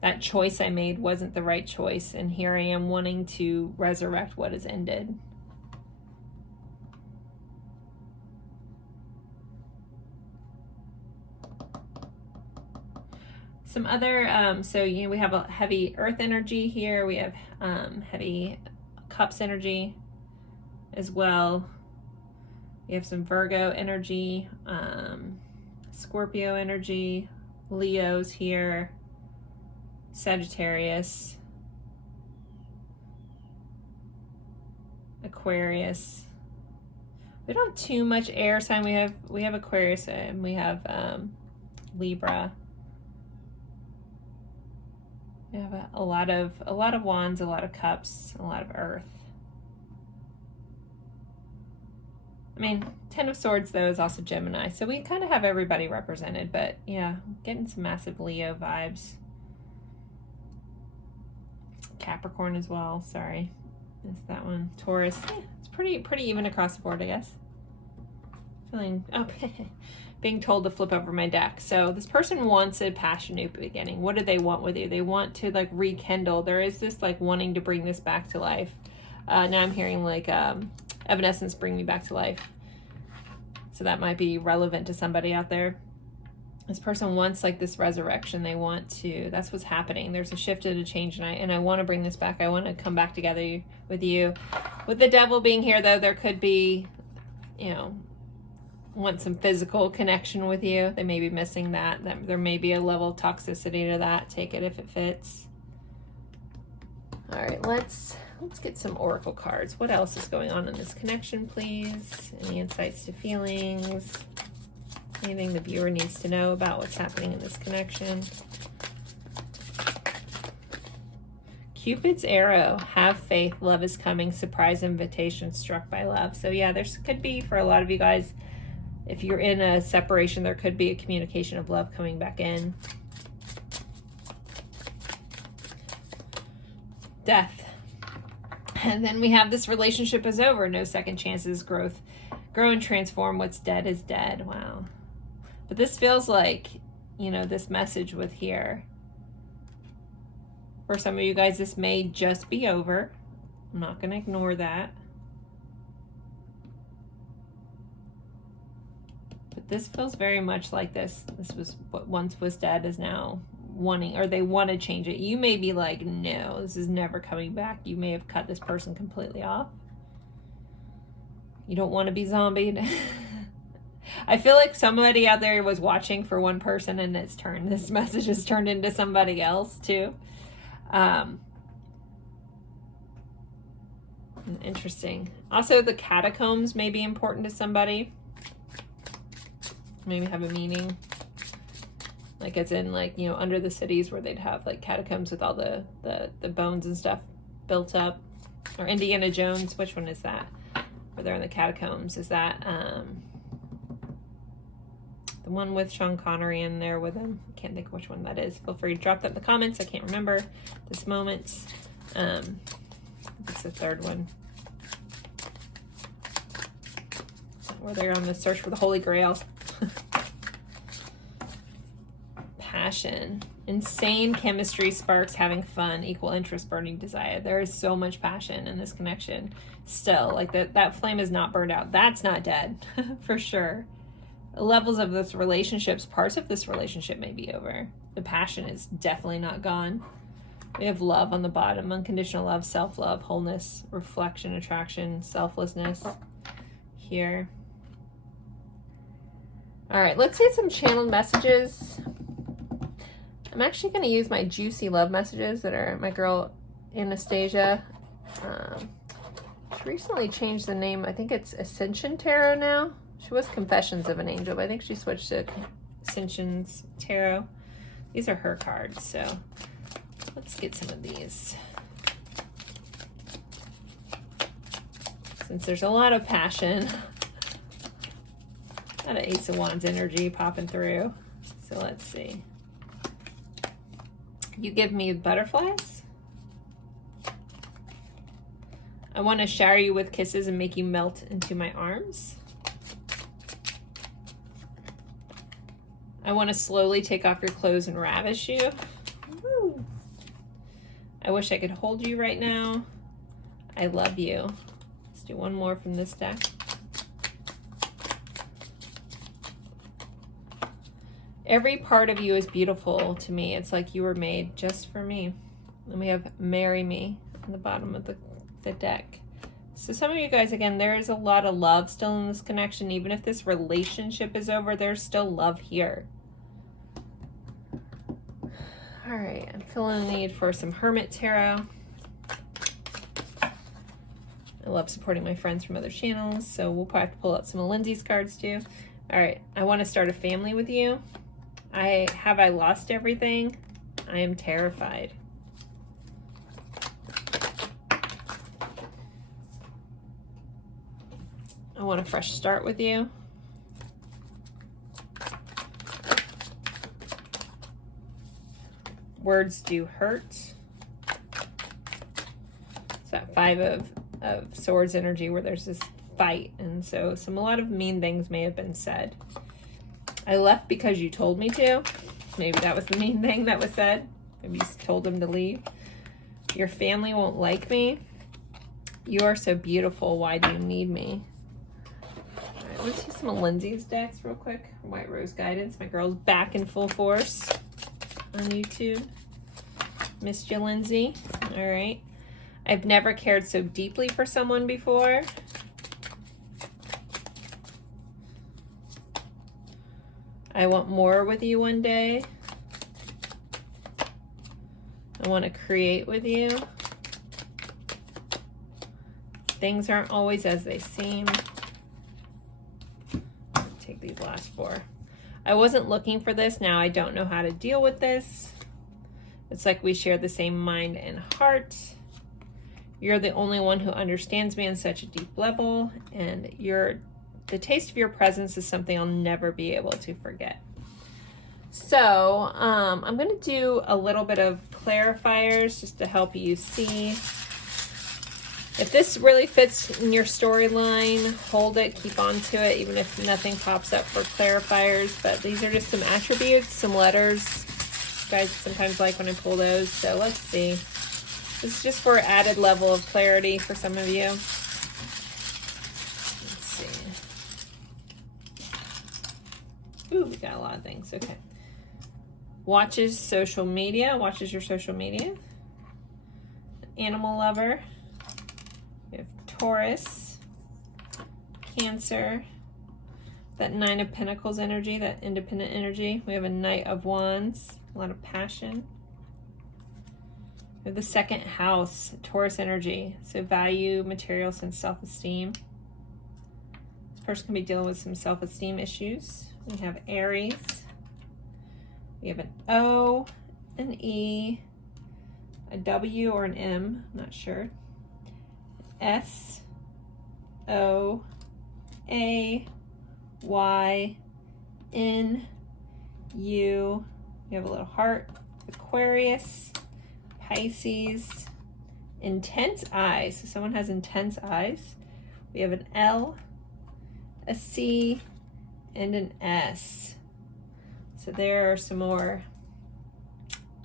That choice I made wasn't the right choice. And here I am wanting to resurrect what has ended. Some other, so, you know, we have a heavy earth energy here. We have heavy cups energy as well. We have some Virgo energy, Scorpio energy, Leo's here, Sagittarius, Aquarius. We don't have too much air sign. We have Aquarius and we have Libra. We have a lot of wands, a lot of cups, a lot of earth. I mean, Ten of Swords, though, is also Gemini. So we kind of have everybody represented. But, yeah, getting some massive Leo vibes. Capricorn as well. Sorry. Missed that one. Taurus. Yeah, it's pretty even across the board, I guess. Feeling... Oh, being told to flip over my deck. So this person wants a passionate beginning. What do they want with you? They want to, like, rekindle. There is this, like, wanting to bring this back to life. Now I'm hearing, like... Evanescence, bring me back to life. So that might be relevant to somebody out there. This person wants like this resurrection. They want to, that's what's happening. There's a shift and a change, and I want to bring this back. I want to come back together with you. With the devil being here, though, there could be, you know, want some physical connection with you. They may be missing that. There may be a level of toxicity to that. Take it if it fits. All right, let's get some oracle cards. What else is going on in this connection, please? Any insights to feelings? Anything the viewer needs to know about what's happening in this connection? Cupid's arrow. Have faith. Love is coming. Surprise invitation. Struck by love. So yeah, there could be, for a lot of you guys, if you're in a separation, there could be a communication of love coming back in. Death. And then we have this relationship is over. No second chances. Grow and transform. What's dead is dead. Wow. But this feels like, you know, this message with here. For some of you guys, this may just be over. I'm not going to ignore that. But this feels very much like this. This was what once was dead is now wanting, or they want to change it. You may be like, no, this is never coming back. You may have cut this person completely off. You don't want to be zombied. I feel like somebody out there was watching for one person and it's turned, this message has turned into somebody else too. Interesting. Also, the catacombs may be important to somebody. Maybe have a meaning. Like it's in like, you know, under the cities where they'd have like catacombs with all the bones and stuff built up. Or Indiana Jones, which one is that? Where they're in the catacombs. Is that the one with Sean Connery in there with him? I can't think of which one that is. Feel free to drop that in the comments. I can't remember this moment. It's the third one. Where they're on the search for the Holy Grail. Passion. Insane chemistry, sparks, having fun, equal interest, burning desire. There is so much passion in this connection still. Like that flame is not burned out. That's not dead for sure. The levels of this relationships, parts of this relationship may be over. The passion is definitely not gone. We have love on the bottom, unconditional love, self-love, wholeness, reflection, attraction, selflessness here. All right, let's see some channeled messages. I'm actually going to use my juicy love messages that are my girl Anastasia. She recently changed the name. I think it's Ascension Tarot now. She was Confessions of an Angel, but I think she switched to Ascension's Tarot. These are her cards, so let's get some of these. Since there's a lot of passion, a lot of Ace of Wands energy popping through. So let's see. You give me butterflies. I want to shower you with kisses and make you melt into my arms. I want to slowly take off your clothes and ravish you. Woo. I wish I could hold you right now. I love you. Let's do one more from this deck. Every part of you is beautiful to me. It's like you were made just for me. And we have Marry Me on the bottom of the deck. So some of you guys, again, there is a lot of love still in this connection. Even if this relationship is over, there's still love here. All right, I'm feeling the need for some Hermit Tarot. I love supporting my friends from other channels, so we'll probably have to pull out some of Lindsay's cards too. All right, I want to start a family with you. I lost everything? I am terrified. I want a fresh start with you. Words do hurt. It's that Five of Swords energy where there's this fight, and so a lot of mean things may have been said. I left because you told me to. Maybe that was the mean thing that was said. Maybe you told them to leave. Your family won't like me. You are so beautiful. Why do you need me? All right, let's use some of Lindsay's decks real quick. White Rose Guidance. My girl's back in full force on YouTube. Missed you, Lindsay. All right. I've never cared so deeply for someone before. I want more with you one day. I want to create with you. Things aren't always as they seem. I'll take these last four. I wasn't looking for this. Now I don't know how to deal with this. It's like we share the same mind and heart. You're the only one who understands me on such a deep level, and the taste of your presence is something I'll never be able to forget. So I'm going to do a little bit of clarifiers just to help you see If this really fits in your storyline, hold it, keep on to it, even if nothing pops up for clarifiers. But these are just some attributes, some letters. You guys sometimes like when I pull those. So let's see. This is just for added level of clarity for some of you. Let's see. Ooh, we got a lot of things. Okay. Watches social media. Watches your social media. Animal lover. We have Taurus, Cancer, that Nine of Pentacles energy, that independent energy. We have a Knight of Wands, a lot of passion. We have the second house, Taurus energy, so value, materials, and self-esteem. This person can be dealing with some self-esteem issues. We have Aries. We have an O, an E, a W or an M, I'm not sure. S, O, A, Y, N, U. We have a little heart. Aquarius, Pisces, intense eyes. So someone has intense eyes. We have an L, a C, and an S. So there are some more.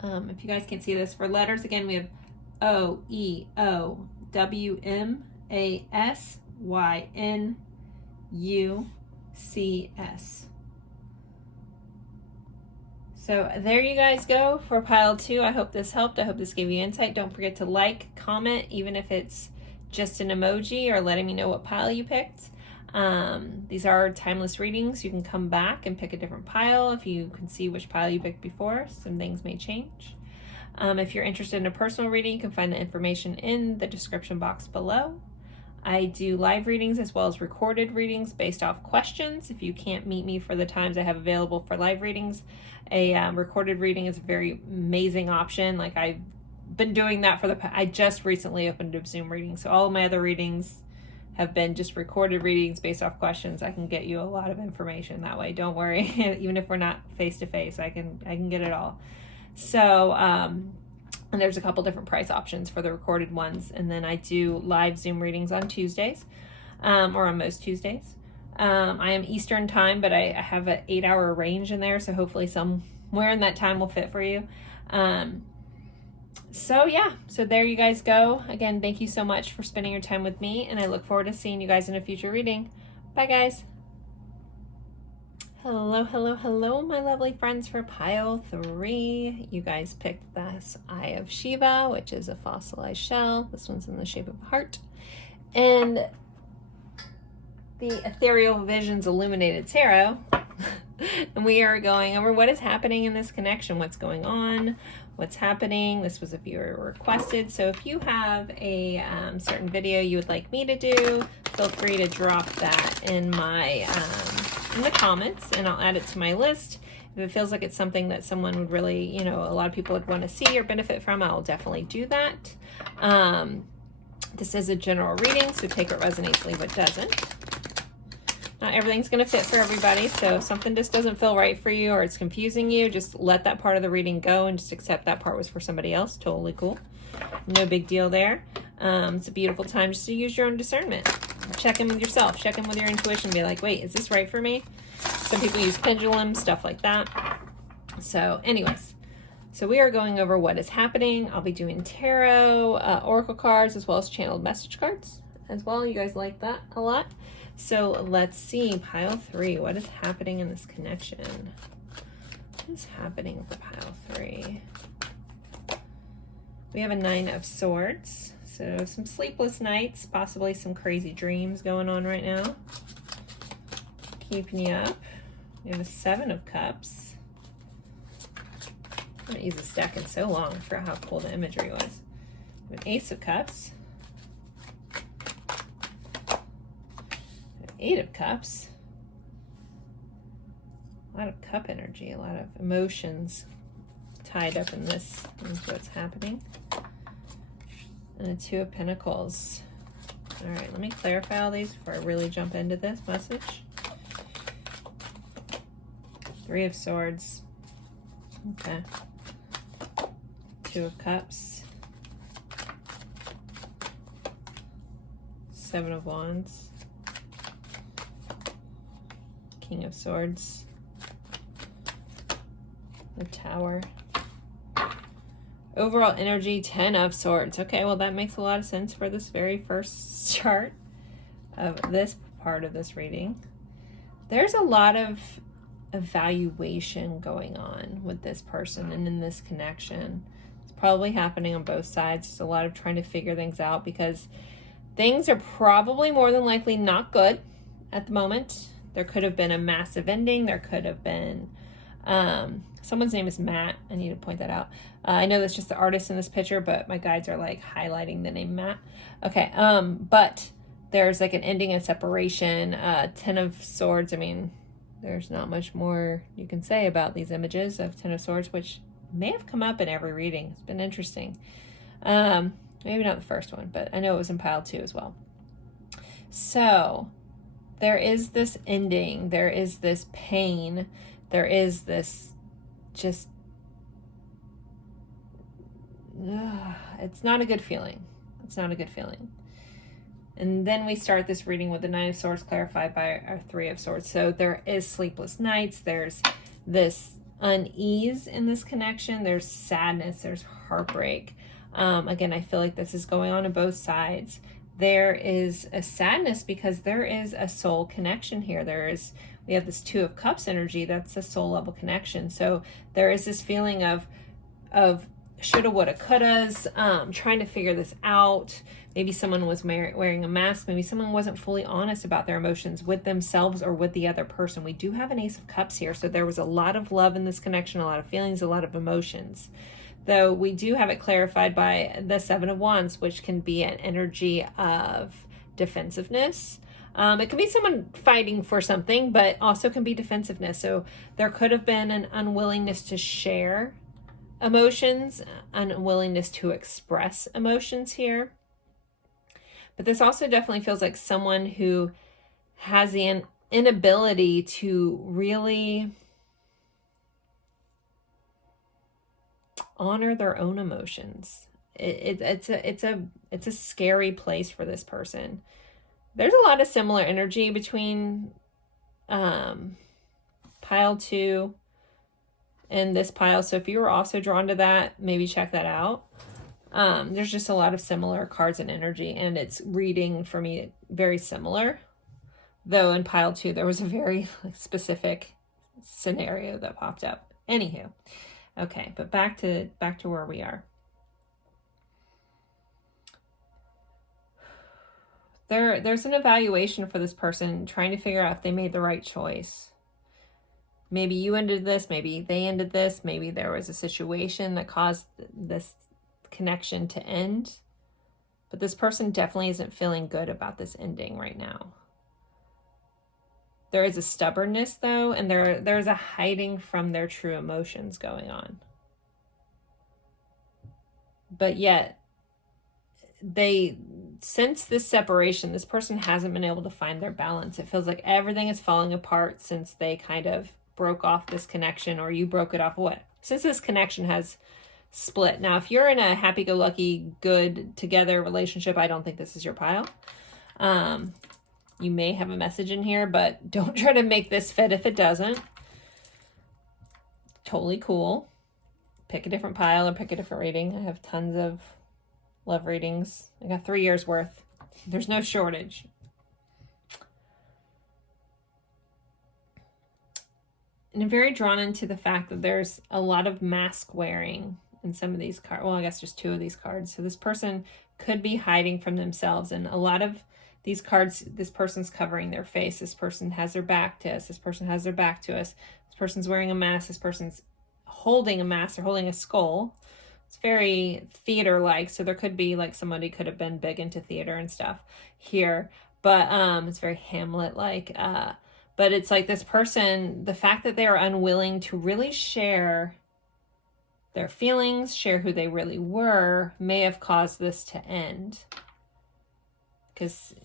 If you guys can't see this, for letters, again, we have O, E, O, W, M, A, S, Y, N, U, C, S. So there you guys go for pile 2. I hope this helped. I hope this gave you insight. Don't forget to like, comment, even if it's just an emoji or letting me know what pile you picked. These are timeless readings. You can come back and pick a different pile if you can see which pile you picked before. Some things may change. If you're interested in a personal reading, you can find the information in the description box below. I do live readings as well as recorded readings based off questions. If you can't meet me for the times I have available for live readings, a recorded reading is a very amazing option. Like, I've been doing that for I just recently opened a Zoom reading. So all of my other readings have been just recorded readings based off questions. I can get you a lot of information that way. Don't worry. Even if we're not face to face, I can get it all. So, and there's a couple different price options for the recorded ones. And then I do live Zoom readings on Tuesdays, or on most Tuesdays. I am Eastern time, but I have an 8-hour range in there. So hopefully somewhere in that time will fit for you. So yeah, so there you guys go. Again, thank you so much for spending your time with me, and I look forward to seeing you guys in a future reading. Bye, guys. Hello, hello, hello, my lovely friends for pile 3. You guys picked this Eye of Shiva, which is a fossilized shell. This one's in the shape of a heart. And the Ethereal Visions Illuminated Tarot. And we are going over what is happening in this connection, what's going on, what's happening. This was a viewer requested. So if you have a certain video you would like me to do, feel free to drop that in the comments, and I'll add it to my list. If it feels like it's something that someone would really, a lot of people would want to see or benefit from, I'll definitely do that. This is a general reading, so take what resonates, leave what doesn't. Not everything's going to fit for everybody, so if something just doesn't feel right for you or it's confusing you, just let that part of the reading go and just accept that part was for somebody else. Totally cool. No big deal there. It's a beautiful time just to use your own discernment. Check in with yourself. Check in with your intuition. Be like, wait, is this right for me? Some people use pendulums, stuff like that. So anyways, so we are going over what is happening. I'll be doing tarot, oracle cards, as well as channeled message cards as well. You guys like that a lot. So let's see, pile 3, what is happening in this connection? What is happening for pile 3? We have a 9 of Swords. So some sleepless nights, possibly some crazy dreams going on right now. Keeping you up. We have a 7 of Cups. I haven't used this deck in so long. I forgot how cool the imagery was. We have an Ace of Cups. 8 of Cups. A lot of cup energy, a lot of emotions tied up in this, into what's happening. And a 2 of Pentacles. All right, let me clarify all these before I really jump into this message. 3 of Swords. Okay. 2 of Cups. Seven of Wands. King of Swords. The Tower. Overall energy, 10 of Swords. Okay, well that makes a lot of sense for this very first chart of this part of this reading. There's a lot of evaluation going on with this person and in this connection. It's probably happening on both sides. There's a lot of trying to figure things out because things are probably more than likely not good at the moment. There could have been a massive ending. There could have been, someone's name is Matt. I need to point that out. I know that's just the artist in this picture, but my guides are like highlighting the name Matt. Okay, but there's like an ending and separation. 10 of Swords. I mean, there's not much more you can say about these images of 10 of Swords, which may have come up in every reading. It's been interesting. Maybe not the first one, but I know it was in pile 2 as well. So there is this ending. There is this pain. There is this just, it's not a good feeling. It's not a good feeling. And then we start this reading with the 9 of Swords clarified by our 3 of Swords. So there is sleepless nights. There's this unease in this connection. There's sadness. There's heartbreak. Again, I feel like this is going on both sides. There is a sadness because there is a soul connection here. We have this 2 of Cups energy. That's a soul level connection. So there is this feeling of shoulda, woulda, couldas, trying to figure this out. Maybe someone was wearing a mask. Maybe someone wasn't fully honest about their emotions with themselves or with the other person. We do have an Ace of Cups here. So there was a lot of love in this connection, a lot of feelings, a lot of emotions. Though we do have it clarified by the 7 of Wands, which can be an energy of defensiveness. It could be someone fighting for something, but also can be defensiveness. So there could have been an unwillingness to share emotions, unwillingness to express emotions here. But this also definitely feels like someone who has the inability to really honor their own emotions. It's a scary place for this person. There's a lot of similar energy between pile 2 and this pile. So if you were also drawn to that, maybe check that out. There's just a lot of similar cards and energy, and it's reading for me very similar. Though in pile 2, there was a very specific scenario that popped up. Anywho, okay, but back to where we are. There's an evaluation for this person trying to figure out if they made the right choice. Maybe you ended this, maybe they ended this, maybe there was a situation that caused this connection to end. But this person definitely isn't feeling good about this ending right now. There is a stubbornness though, and there's a hiding from their true emotions going on. But yet, since this separation, this person hasn't been able to find their balance. It feels like everything is falling apart since they kind of broke off this connection, or you broke it off. Since this connection has split. Now, if you're in a happy-go-lucky, good together relationship, I don't think this is your pile. You may have a message in here, but don't try to make this fit if it doesn't. Totally cool. Pick a different pile or pick a different reading. I have tons of love readings. I got 3 years worth. There's no shortage. And I'm very drawn into the fact that there's a lot of mask wearing in some of these cards. Well, I guess just 2 of these cards. So this person could be hiding from themselves. And a lot of these cards, this person's covering their face. This person has their back to us. This person has their back to us. This person's wearing a mask. This person's holding a mask or holding a skull. It's very theater-like, so there could be like somebody could have been big into theater and stuff here, but it's very Hamlet-like. But it's like this person, the fact that they are unwilling to really share their feelings, share who they really were, may have caused this to end. Because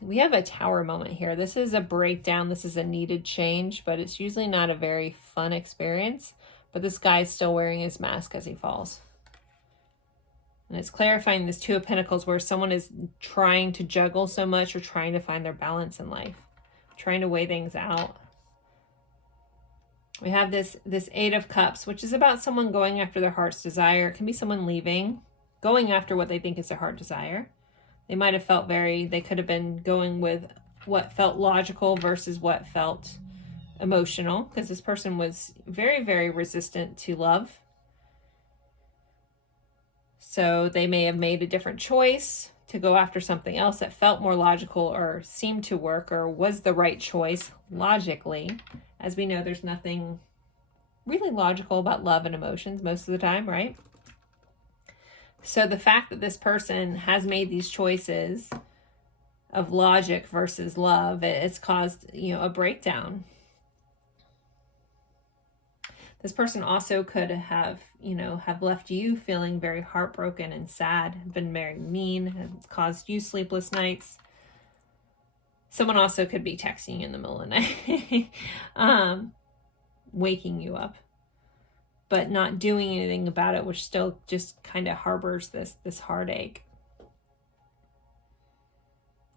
we have a Tower moment here. This is a breakdown. This is a needed change, but it's usually not a very fun experience. But this guy's still wearing his mask as he falls. And it's clarifying this Two of Pentacles where someone is trying to juggle so much or trying to find their balance in life, trying to weigh things out. We have this Eight of Cups, which is about someone going after their heart's desire. It can be someone leaving, going after what they think is their heart desire. They might have felt they could have been going with what felt logical versus what felt emotional, because this person was very, very resistant to love. So they may have made a different choice to go after something else that felt more logical or seemed to work or was the right choice logically. As we know, there's nothing really logical about love and emotions most of the time, right? So the fact that this person has made these choices of logic versus love, it's caused, a breakdown. This person also could have, have left you feeling very heartbroken and sad, been very mean, have caused you sleepless nights. Someone also could be texting you in the middle of the night, waking you up, but not doing anything about it, which still just kind of harbors this heartache.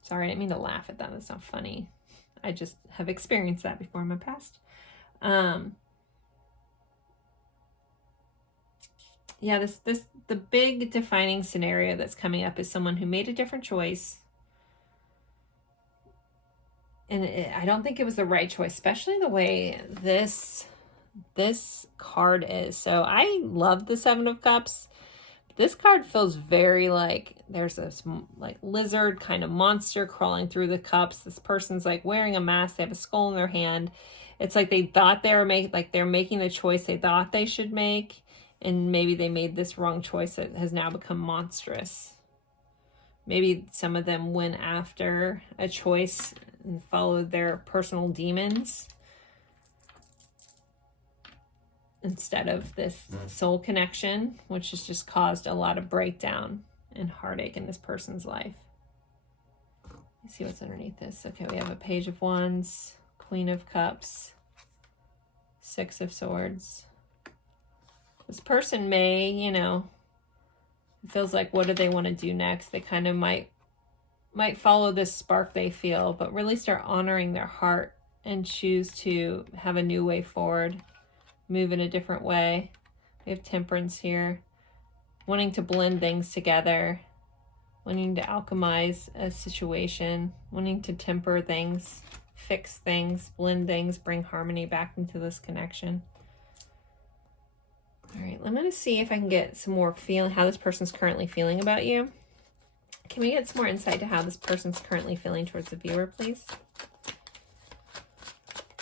Sorry, I didn't mean to laugh at that. That's not funny. I just have experienced that before in my past. Yeah, the big defining scenario that's coming up is someone who made a different choice. And I don't think it was the right choice, especially the way this card is. So I love the Seven of Cups. This card feels very like there's this like lizard kind of monster crawling through the cups. This person's like wearing a mask. They have a skull in their hand. It's like they thought they're making the choice they thought they should make. And maybe they made this wrong choice that has now become monstrous. Maybe some of them went after a choice and followed their personal demons instead of this soul connection, which has just caused a lot of breakdown and heartache in this person's life. Let's see what's underneath this. Okay, we have a Page of Wands, Queen of Cups, Six of Swords. This person may, it feels like, what do they want to do next? They kind of might follow this spark they feel, but really start honoring their heart and choose to have a new way forward, move in a different way. We have Temperance here, wanting to blend things together, wanting to alchemize a situation, wanting to temper things, fix things, blend things, bring harmony back into this connection. All right, I'm going to see if I can get some more how this person's currently feeling about you. Can we get some more insight to how this person's currently feeling towards the viewer, please?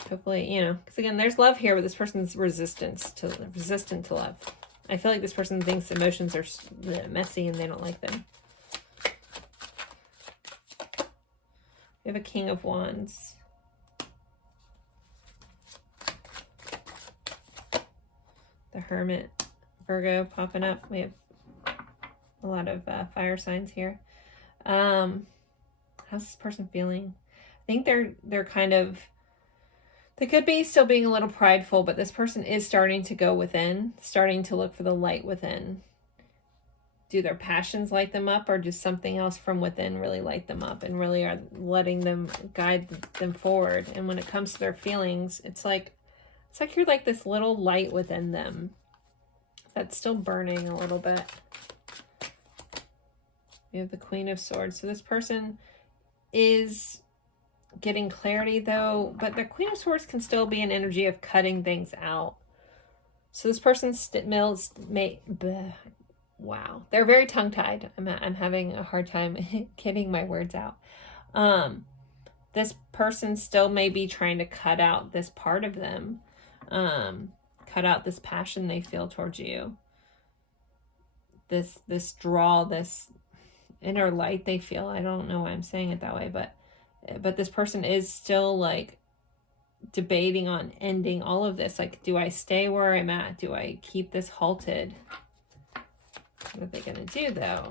Hopefully, because again, there's love here, but this person's resistant to love. I feel like this person thinks emotions are messy and they don't like them. We have a King of Wands. The Hermit, Virgo popping up. We have a lot of fire signs here. How's this person feeling? I think they're kind of, they could be still being a little prideful, but this person is starting to go within, starting to look for the light within. Do their passions light them up, or does something else from within really light them up and really are letting them guide them forward? And when it comes to their feelings, it's like you're like this little light within them that's still burning a little bit. We have the Queen of Swords. So this person is getting clarity though, but the Queen of Swords can still be an energy of cutting things out. So this person's wow, they're very tongue-tied. I'm having a hard time getting my words out. This person still may be trying to cut out this part of them. Cut out this passion they feel towards you. This draw, this inner light they feel. I don't know why I'm saying it that way, but this person is still like debating on ending all of this. Like, do I stay where I'm at? Do I keep this halted? What are they going to do though?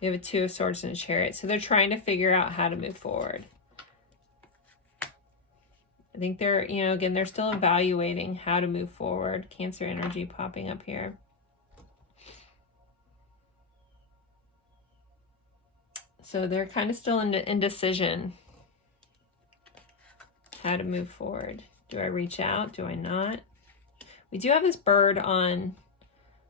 We have a Two of Swords and a Chariot. So they're trying to figure out how to move forward. I think they're, again, they're still evaluating how to move forward. Cancer energy popping up here. So they're kind of still in indecision. How to move forward. Do I reach out? Do I not? We do have this bird on.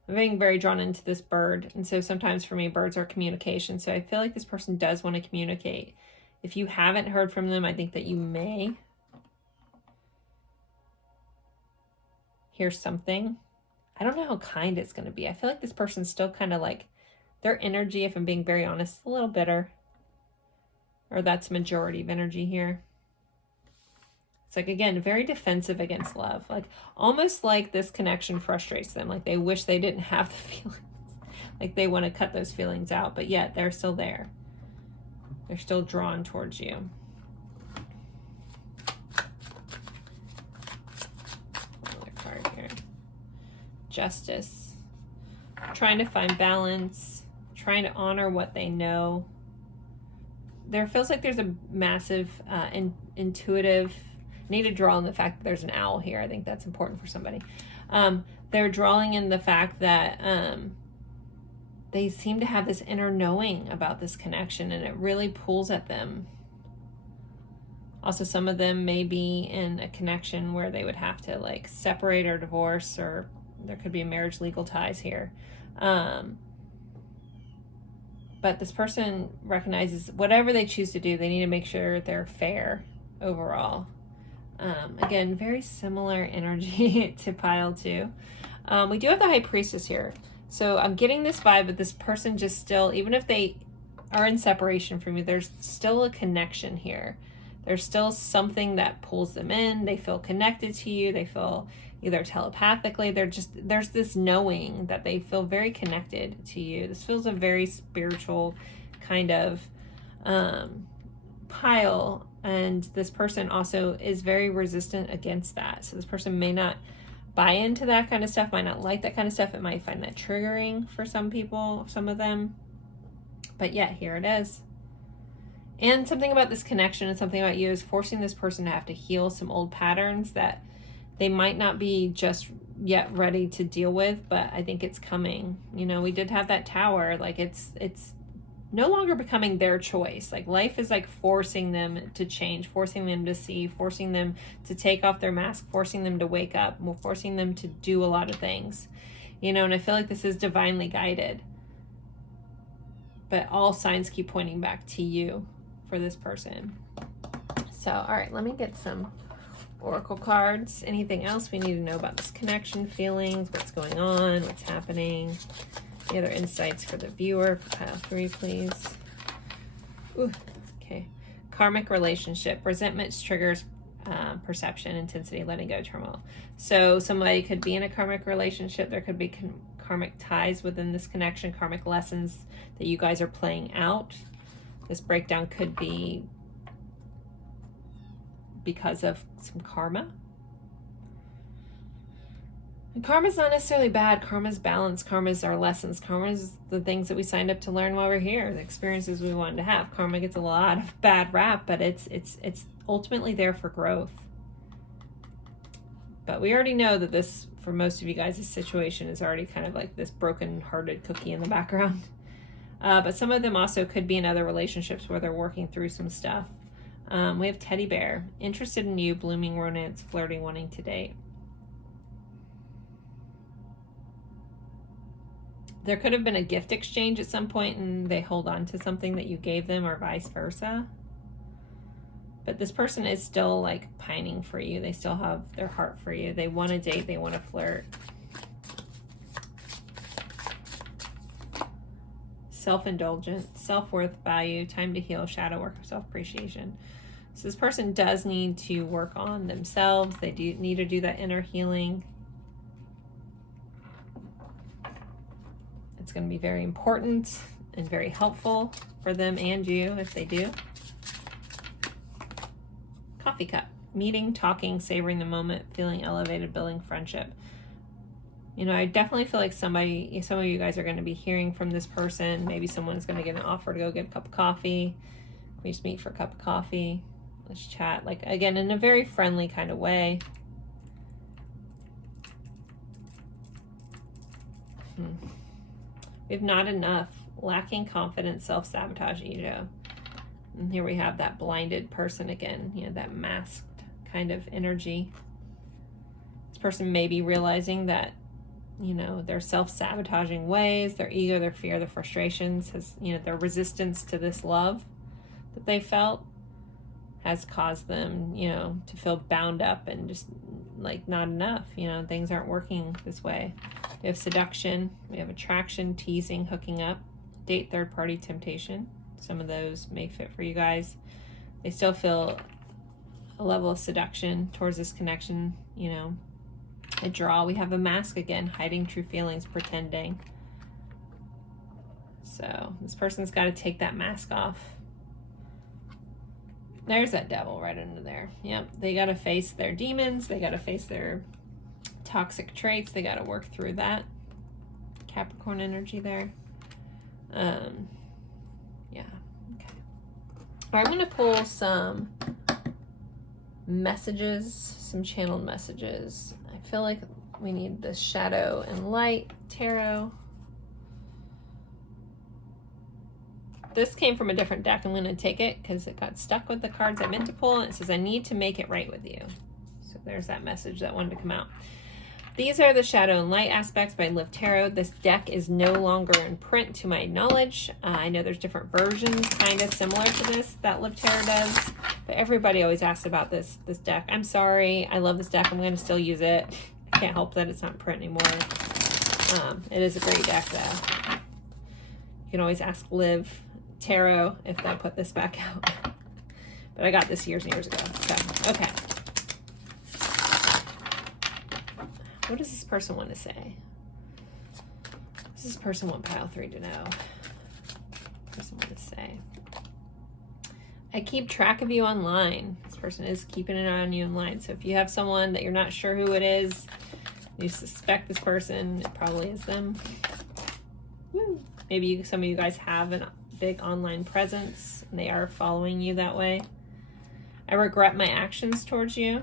I'm being very drawn into this bird. And so sometimes for me, birds are communication. So I feel like this person does want to communicate. If you haven't heard from them, I think that you may hear something. I don't know how kind it's going to be. I feel like this person's still kind of like, their energy, if I'm being very honest, a little bitter. Or that's majority of energy here. It's like, again, very defensive against love. Like, almost like this connection frustrates them. Like, they wish they didn't have the feelings. Like, they want to cut those feelings out. But yet, they're still there. They're still drawn towards you. Another card here. Justice. Trying to find balance. Trying to honor what they know. There feels like there's a massive intuitive... need to draw on the fact that there's an owl here. I think that's important for somebody. They're drawing in the fact that they seem to have this inner knowing about this connection, and it really pulls at them. Also, some of them may be in a connection where they would have to like separate or divorce, or there could be marriage legal ties here. But this person recognizes whatever they choose to do, they need to make sure they're fair overall. Again, very similar energy to pile 2. We do have the High Priestess here. So I'm getting this vibe that this person just still, even if they are in separation from you, there's still a connection here. There's still something that pulls them in. They feel connected to you. They feel either telepathically. There's this knowing that they feel very connected to you. This feels a very spiritual kind of pile. And this person also is very resistant against that. So this person may not buy into that kind of stuff, might not like that kind of stuff. It might find that triggering for some people, some of them. But yet, here it is. And something about this connection and something about you is forcing this person to have to heal some old patterns that they might not be just yet ready to deal with, but I think it's coming. You know, we did have that tower. Like, it's no longer becoming their choice. Like, life is like forcing them to change, forcing them to see, forcing them to take off their mask, forcing them to wake up, forcing them to do a lot of things, you know. And I feel like this is divinely guided, but all signs keep pointing back to you for this person. So, all right, let me get some oracle cards. Anything else we need to know about this connection, feelings, what's going on, what's happening? The other insights for the viewer for pile 3, please. Ooh, okay. Karmic relationship. Resentment triggers perception, intensity, letting go, turmoil. So somebody could be in a karmic relationship. There could be karmic ties within this connection, karmic lessons that you guys are playing out. This breakdown could be because of some karma. And karma's not necessarily bad. Karma's balance. Karma's our lessons. Karma's the things that we signed up to learn while we're here, the experiences we wanted to have. Karma gets a lot of bad rap, but it's ultimately there for growth. But we already know that this, for most of you guys, this situation is already kind of like this broken-hearted cookie in the background. But some of them also could be in other relationships where they're working through some stuff. We have Teddy Bear. Interested in you, blooming romance, flirting, wanting to date. There could have been a gift exchange at some point and they hold on to something that you gave them, or vice versa. But this person is still like pining for you. They still have their heart for you. They want to date. They want to flirt. Self-indulgent, self-worth, value, time to heal, shadow work, self-appreciation. So this person does need to work on themselves. They do need to do that inner healing. It's going to be very important and very helpful for them and you if they do. Coffee cup. Meeting, talking, savoring the moment, feeling elevated, building friendship. You know, I definitely feel like some of you guys are going to be hearing from this person. Maybe someone's going to get an offer to go get a cup of coffee. We just meet for a cup of coffee. Let's chat. Like, again, in a very friendly kind of way. We have not enough lacking confidence, self-sabotage, ego. And here we have that blinded person again, you know, that masked kind of energy. This person may be realizing that, you know, their self-sabotaging ways, their ego, their fear, their frustrations, has, you know, their resistance to this love that they felt has caused them, you know, to feel bound up and just like not enough, you know, things aren't working this way. We have seduction, we have attraction, teasing, hooking up, date, third party, temptation. Some of those may fit for you guys. They still feel a level of seduction towards this connection, you know. A draw, we have a mask again, hiding true feelings, pretending. So this person's got to take that mask off. There's that devil right under there. Yep, they got to face their demons. They got to face their toxic traits. They got to work through that. Capricorn energy there. Yeah, okay. All right, I'm going to pull some messages, some channeled messages. I feel like we need the Shadow and Light Tarot. This came from a different deck. I'm going to take it because it got stuck with the cards I meant to pull. And it says, I need to make it right with you. So there's that message that wanted to come out. These are the Shadow and Light aspects by Liv Tarot. This deck is no longer in print to my knowledge. I know there's different versions kind of similar to this that Liv Tarot does. But everybody always asks about this deck. I'm sorry. I love this deck. I'm going to still use it. I can't help that it's not in print anymore. It is a great deck though. You can always ask Liv Tarot if they put this back out. But I got this years and years ago. So, okay. What does this person want to say? What does this person want pile 3 to know? What does this person want to say? I keep track of you online. This person is keeping an eye on you online. So if you have someone that you're not sure who it is, you suspect this person, it probably is them. Woo. Maybe some of you guys have a big online presence and they are following you that way. I regret my actions towards you.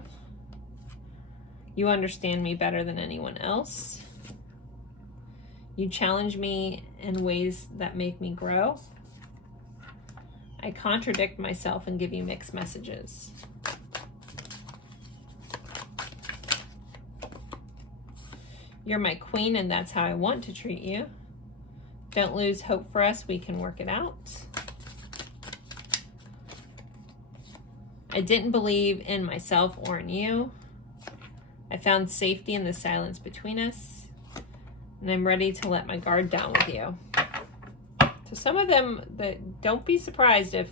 You understand me better than anyone else. You challenge me in ways that make me grow. I contradict myself and give you mixed messages. You're my queen and that's how I want to treat you. Don't lose hope for us. We can work it out. I didn't believe in myself or in you. I found safety in the silence between us. And I'm ready to let my guard down with you. So some of them, don't be surprised if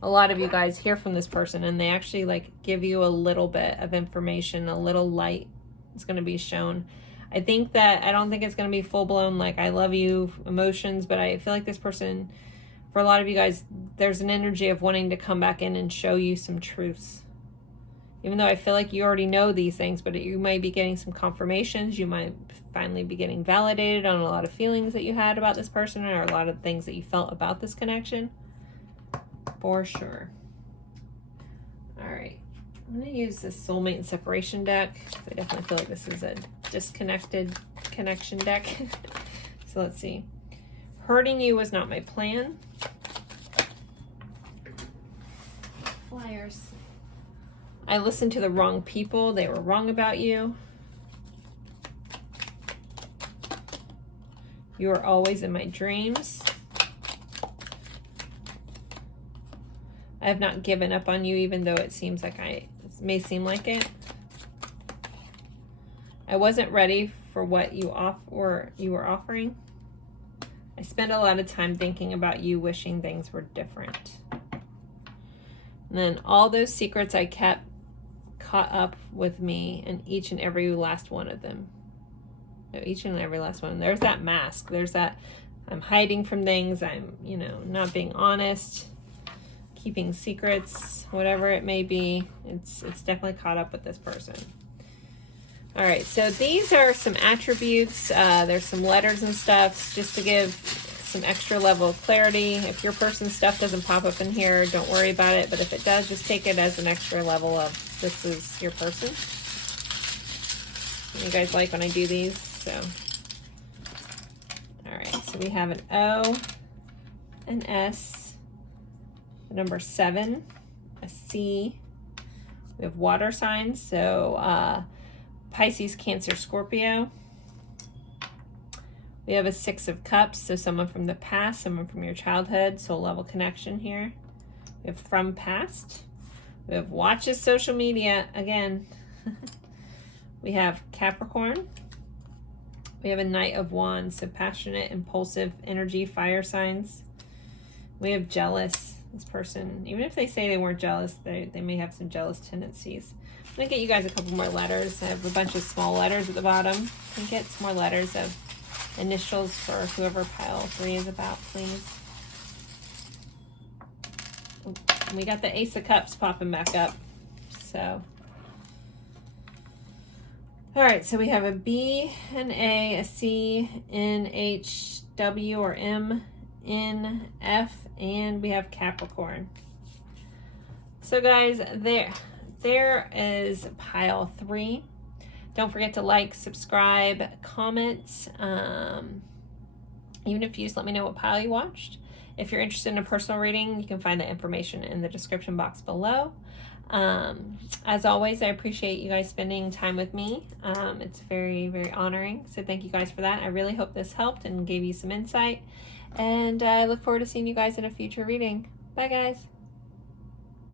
a lot of you guys hear from this person and they actually like give you a little bit of information, a little light is going to be shown. I don't think it's going to be full-blown like I love you emotions, but I feel like this person, for a lot of you guys, there's an energy of wanting to come back in and show you some truths. Even though I feel like you already know these things, but you might be getting some confirmations. You might finally be getting validated on a lot of feelings that you had about this person or a lot of things that you felt about this connection. For sure. All right. I'm going to use this Soulmate and Separation deck. I definitely feel like this is a disconnected connection deck. So let's see. Hurting you was not my plan. Flyers. I listened to the wrong people. They were wrong about you. You are always in my dreams. I have not given up on you, even though it seems like it may seem like it. I wasn't ready for what you were offering. I spent a lot of time thinking about you, wishing things were different. And then all those secrets I kept caught up with me in each and every last one of them. So each and every last one. There's that mask. There's that I'm hiding from things. I'm, not being honest, keeping secrets, whatever it may be. It's definitely caught up with this person. All right, so these are some attributes. There's some letters and stuff just to give some extra level of clarity. If your person's stuff doesn't pop up in here, don't worry about it. But if it does, just take it as an extra level of this is your person. You guys like when I do these, so. All right, so So we have an O, an S, the number 7, a C. We have water signs, so Pisces, Cancer, Scorpio. We have a 6 of Cups, so someone from the past, someone from your childhood, soul level connection here. We have from past. We have watches, social media, again. We have Capricorn. We have a Knight of Wands, so passionate, impulsive energy, fire signs. We have jealous. This person, even if they say they weren't jealous, they may have some jealous tendencies. I'm going to get you guys a couple more letters. I have a bunch of small letters at the bottom. Can I get some more letters of initials for whoever pile 3 is about, please? And we got the Ace of Cups popping back up. So, all right, so we have a B, an A, a C, N, H, W, or M, N, F, and we have Capricorn. So guys, there is pile 3. Don't forget to like, subscribe, comment. Even if you just let me know what pile you watched. If you're interested in a personal reading, you can find the information in the description box below. As always, I appreciate you guys spending time with me. It's very, very honoring. So thank you guys for that. I really hope this helped and gave you some insight. And I look forward to seeing you guys in a future reading. Bye, guys.